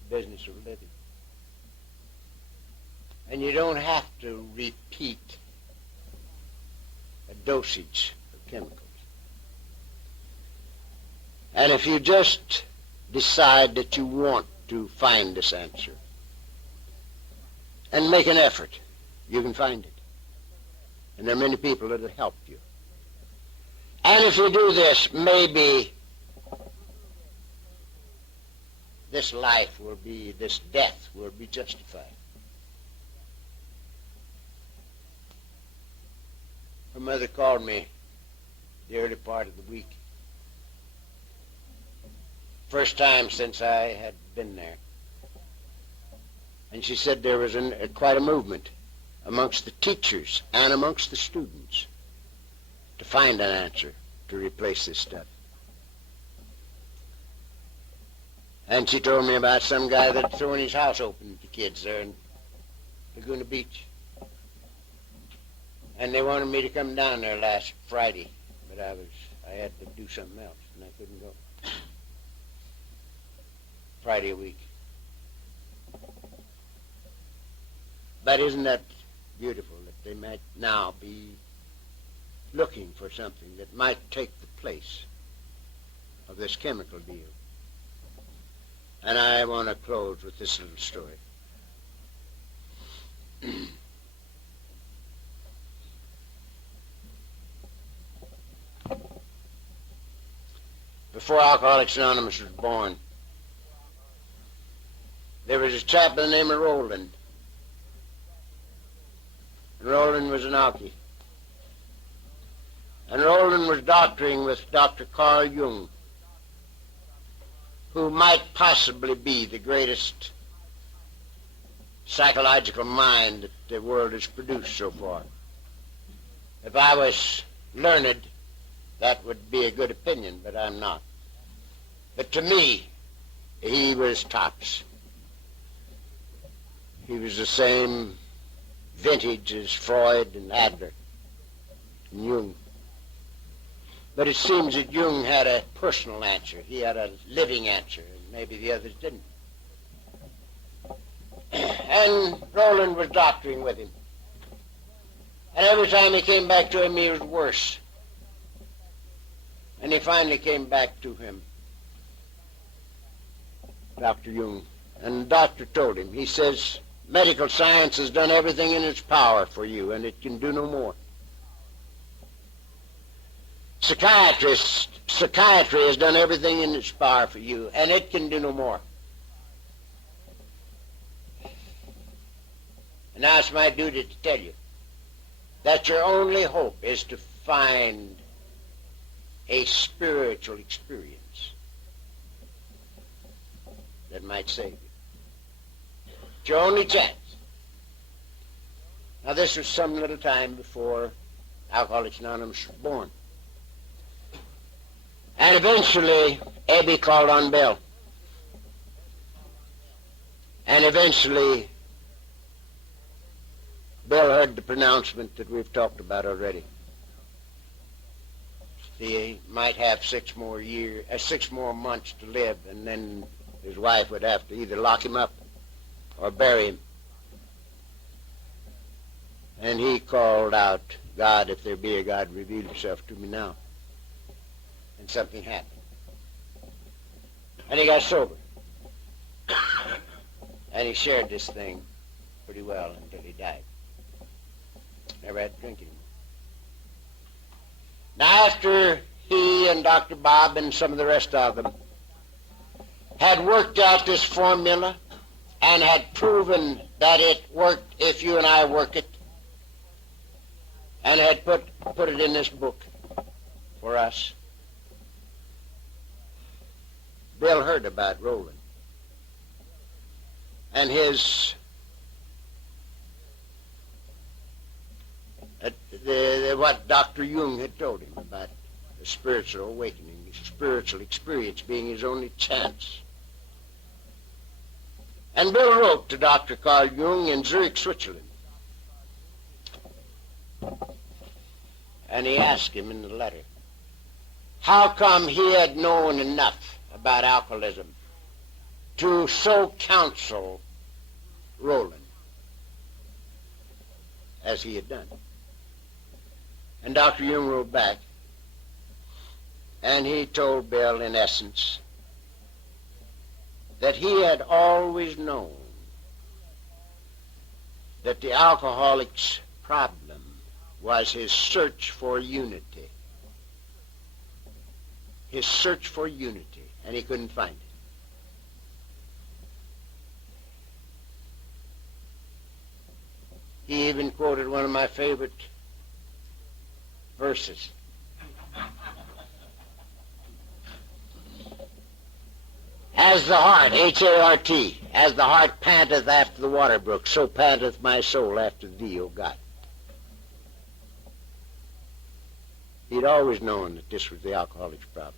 the business of living. And you don't have to repeat a dosage of chemicals. And if you just decide that you want to find this answer and make an effort, you can find it. And there are many people that will help you. And if you do this, maybe this death will be justified. Her mother called me the early part of the week. First time since I had been there. And she said there was quite a movement amongst the teachers and amongst the students to find an answer to replace this stuff. And she told me about some guy that had thrown his house open to kids there in Laguna Beach. And they wanted me to come down there last Friday, but I had to do something else, and I couldn't go. Friday a week. But isn't that beautiful that they might now be looking for something that might take the place of this chemical deal? And I want to close with this little story. Before Alcoholics Anonymous was born, there was a chap by the name of Roland. And Roland was an alkie. And Roland was doctoring with Dr. Carl Jung, who might possibly be the greatest psychological mind that the world has produced so far. If I was learned, that would be a good opinion, but I'm not. But to me, he was tops. He was the same vintage as Freud and Adler and Jung. But it seems that Jung had a personal answer. He had a living answer, and maybe the others didn't. And Roland was doctoring with him. And every time he came back to him, he was worse. And he finally came back to him, Dr. Jung. And the doctor told him, he says, medical science has done everything in its power for you, and it can do no more. Psychiatry has done everything in its power for you, and it can do no more. And now it's my duty to tell you that your only hope is to find a spiritual experience that might save you. It's your only chance. Now, this was some little time before Alcoholics Anonymous was born. And eventually, Abby called on Bill. And eventually, Bill heard the pronouncement that we've talked about already. He might have 6 more months to live, and then his wife would have to either lock him up or bury him. And he called out, God, if there be a God, reveal yourself to me now. And something happened. And he got sober. And he shared this thing pretty well until he died. Never had to drink anymore. Now, after he and Dr. Bob and some of the rest of them had worked out this formula and had proven that it worked if you and I work it, and had put it in this book for us, Bill heard about Roland and his what Dr. Jung had told him about the spiritual awakening, the spiritual experience being his only chance. And Bill wrote to Dr. Carl Jung in Zurich, Switzerland. And he asked him in the letter, how come he had known enough about alcoholism to so counsel Roland as he had done? And Dr. Jung wrote back, and he told Bill, in essence, that he had always known that the alcoholic's problem was his search for unity. His search for unity, and he couldn't find it. He even quoted one of my favorite verses. As the heart, H-A-R-T, as the heart panteth after the water brook, so panteth my soul after thee, O God. He'd always known that this was the alcoholic's problem.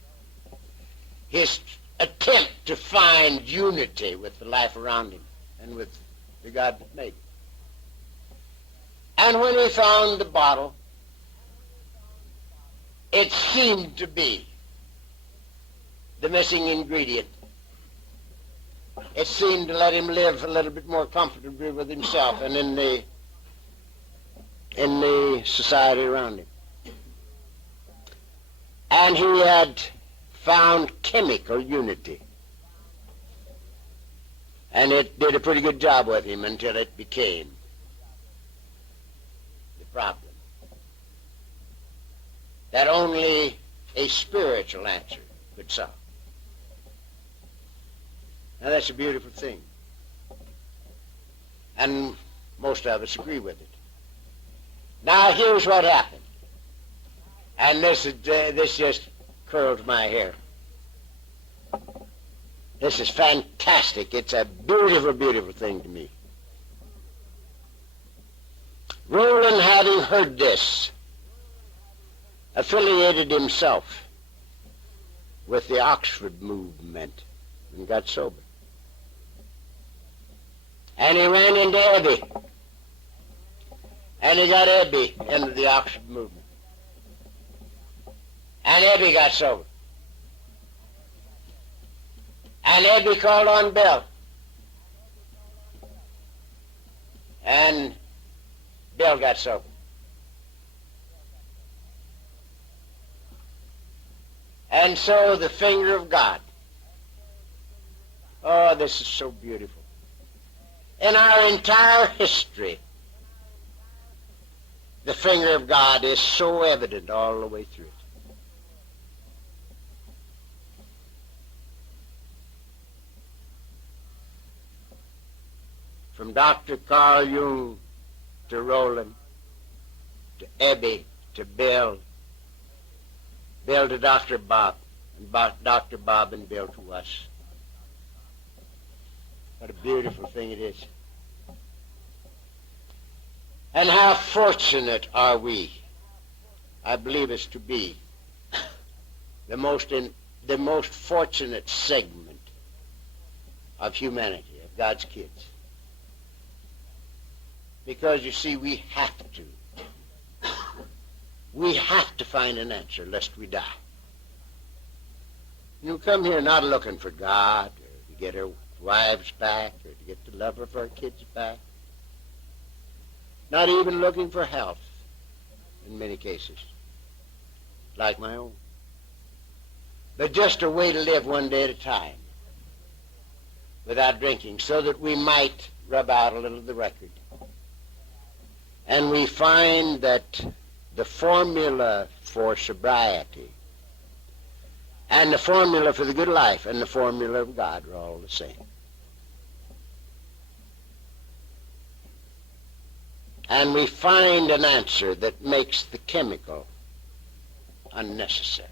His attempt to find unity with the life around him and with the God that made him. And when he found the bottle, it seemed to be the missing ingredient. It seemed to let him live a little bit more comfortably with himself and in the society around him. And he had found chemical unity. And it did a pretty good job with him until it became the problem that only a spiritual answer could solve. Now that's a beautiful thing. And most of us agree with it. Now here's what happened. And this just curls my hair. This is fantastic. It's a beautiful, beautiful thing to me. Roland, having heard this, affiliated himself with the Oxford movement and got sober. And he ran into Ebby. And he got Ebby into the Oxford movement. And Ebby got sober. And Ebby called on Bill. And Bill got sober. And so the finger of God. Oh, this is so beautiful. In our entire history, the finger of God is so evident all the way through it. From Dr. Carl Jung to Roland, to Ebby, to Bill to Dr. Bob, and Dr. Bob and Bill to us. What a beautiful thing it is. And how fortunate are we? I believe it's to be the most fortunate segment of humanity, of God's kids. Because you see, we have to find an answer lest we die. You come here not looking for God or to get our wives back or to get the love of our kids back. Not even looking for health in many cases, like my own. But just a way to live one day at a time without drinking so that we might rub out a little of the record. And we find that the formula for sobriety and the formula for the good life and the formula of God are all the same. And we find an answer that makes the chemical unnecessary.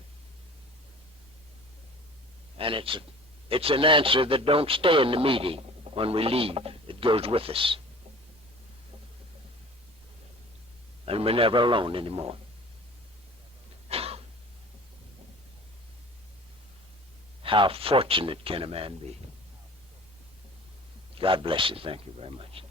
And it's an answer that don't stay in the meeting when we leave. It goes with us. And we're never alone anymore. How fortunate can a man be? God bless you. Thank you very much.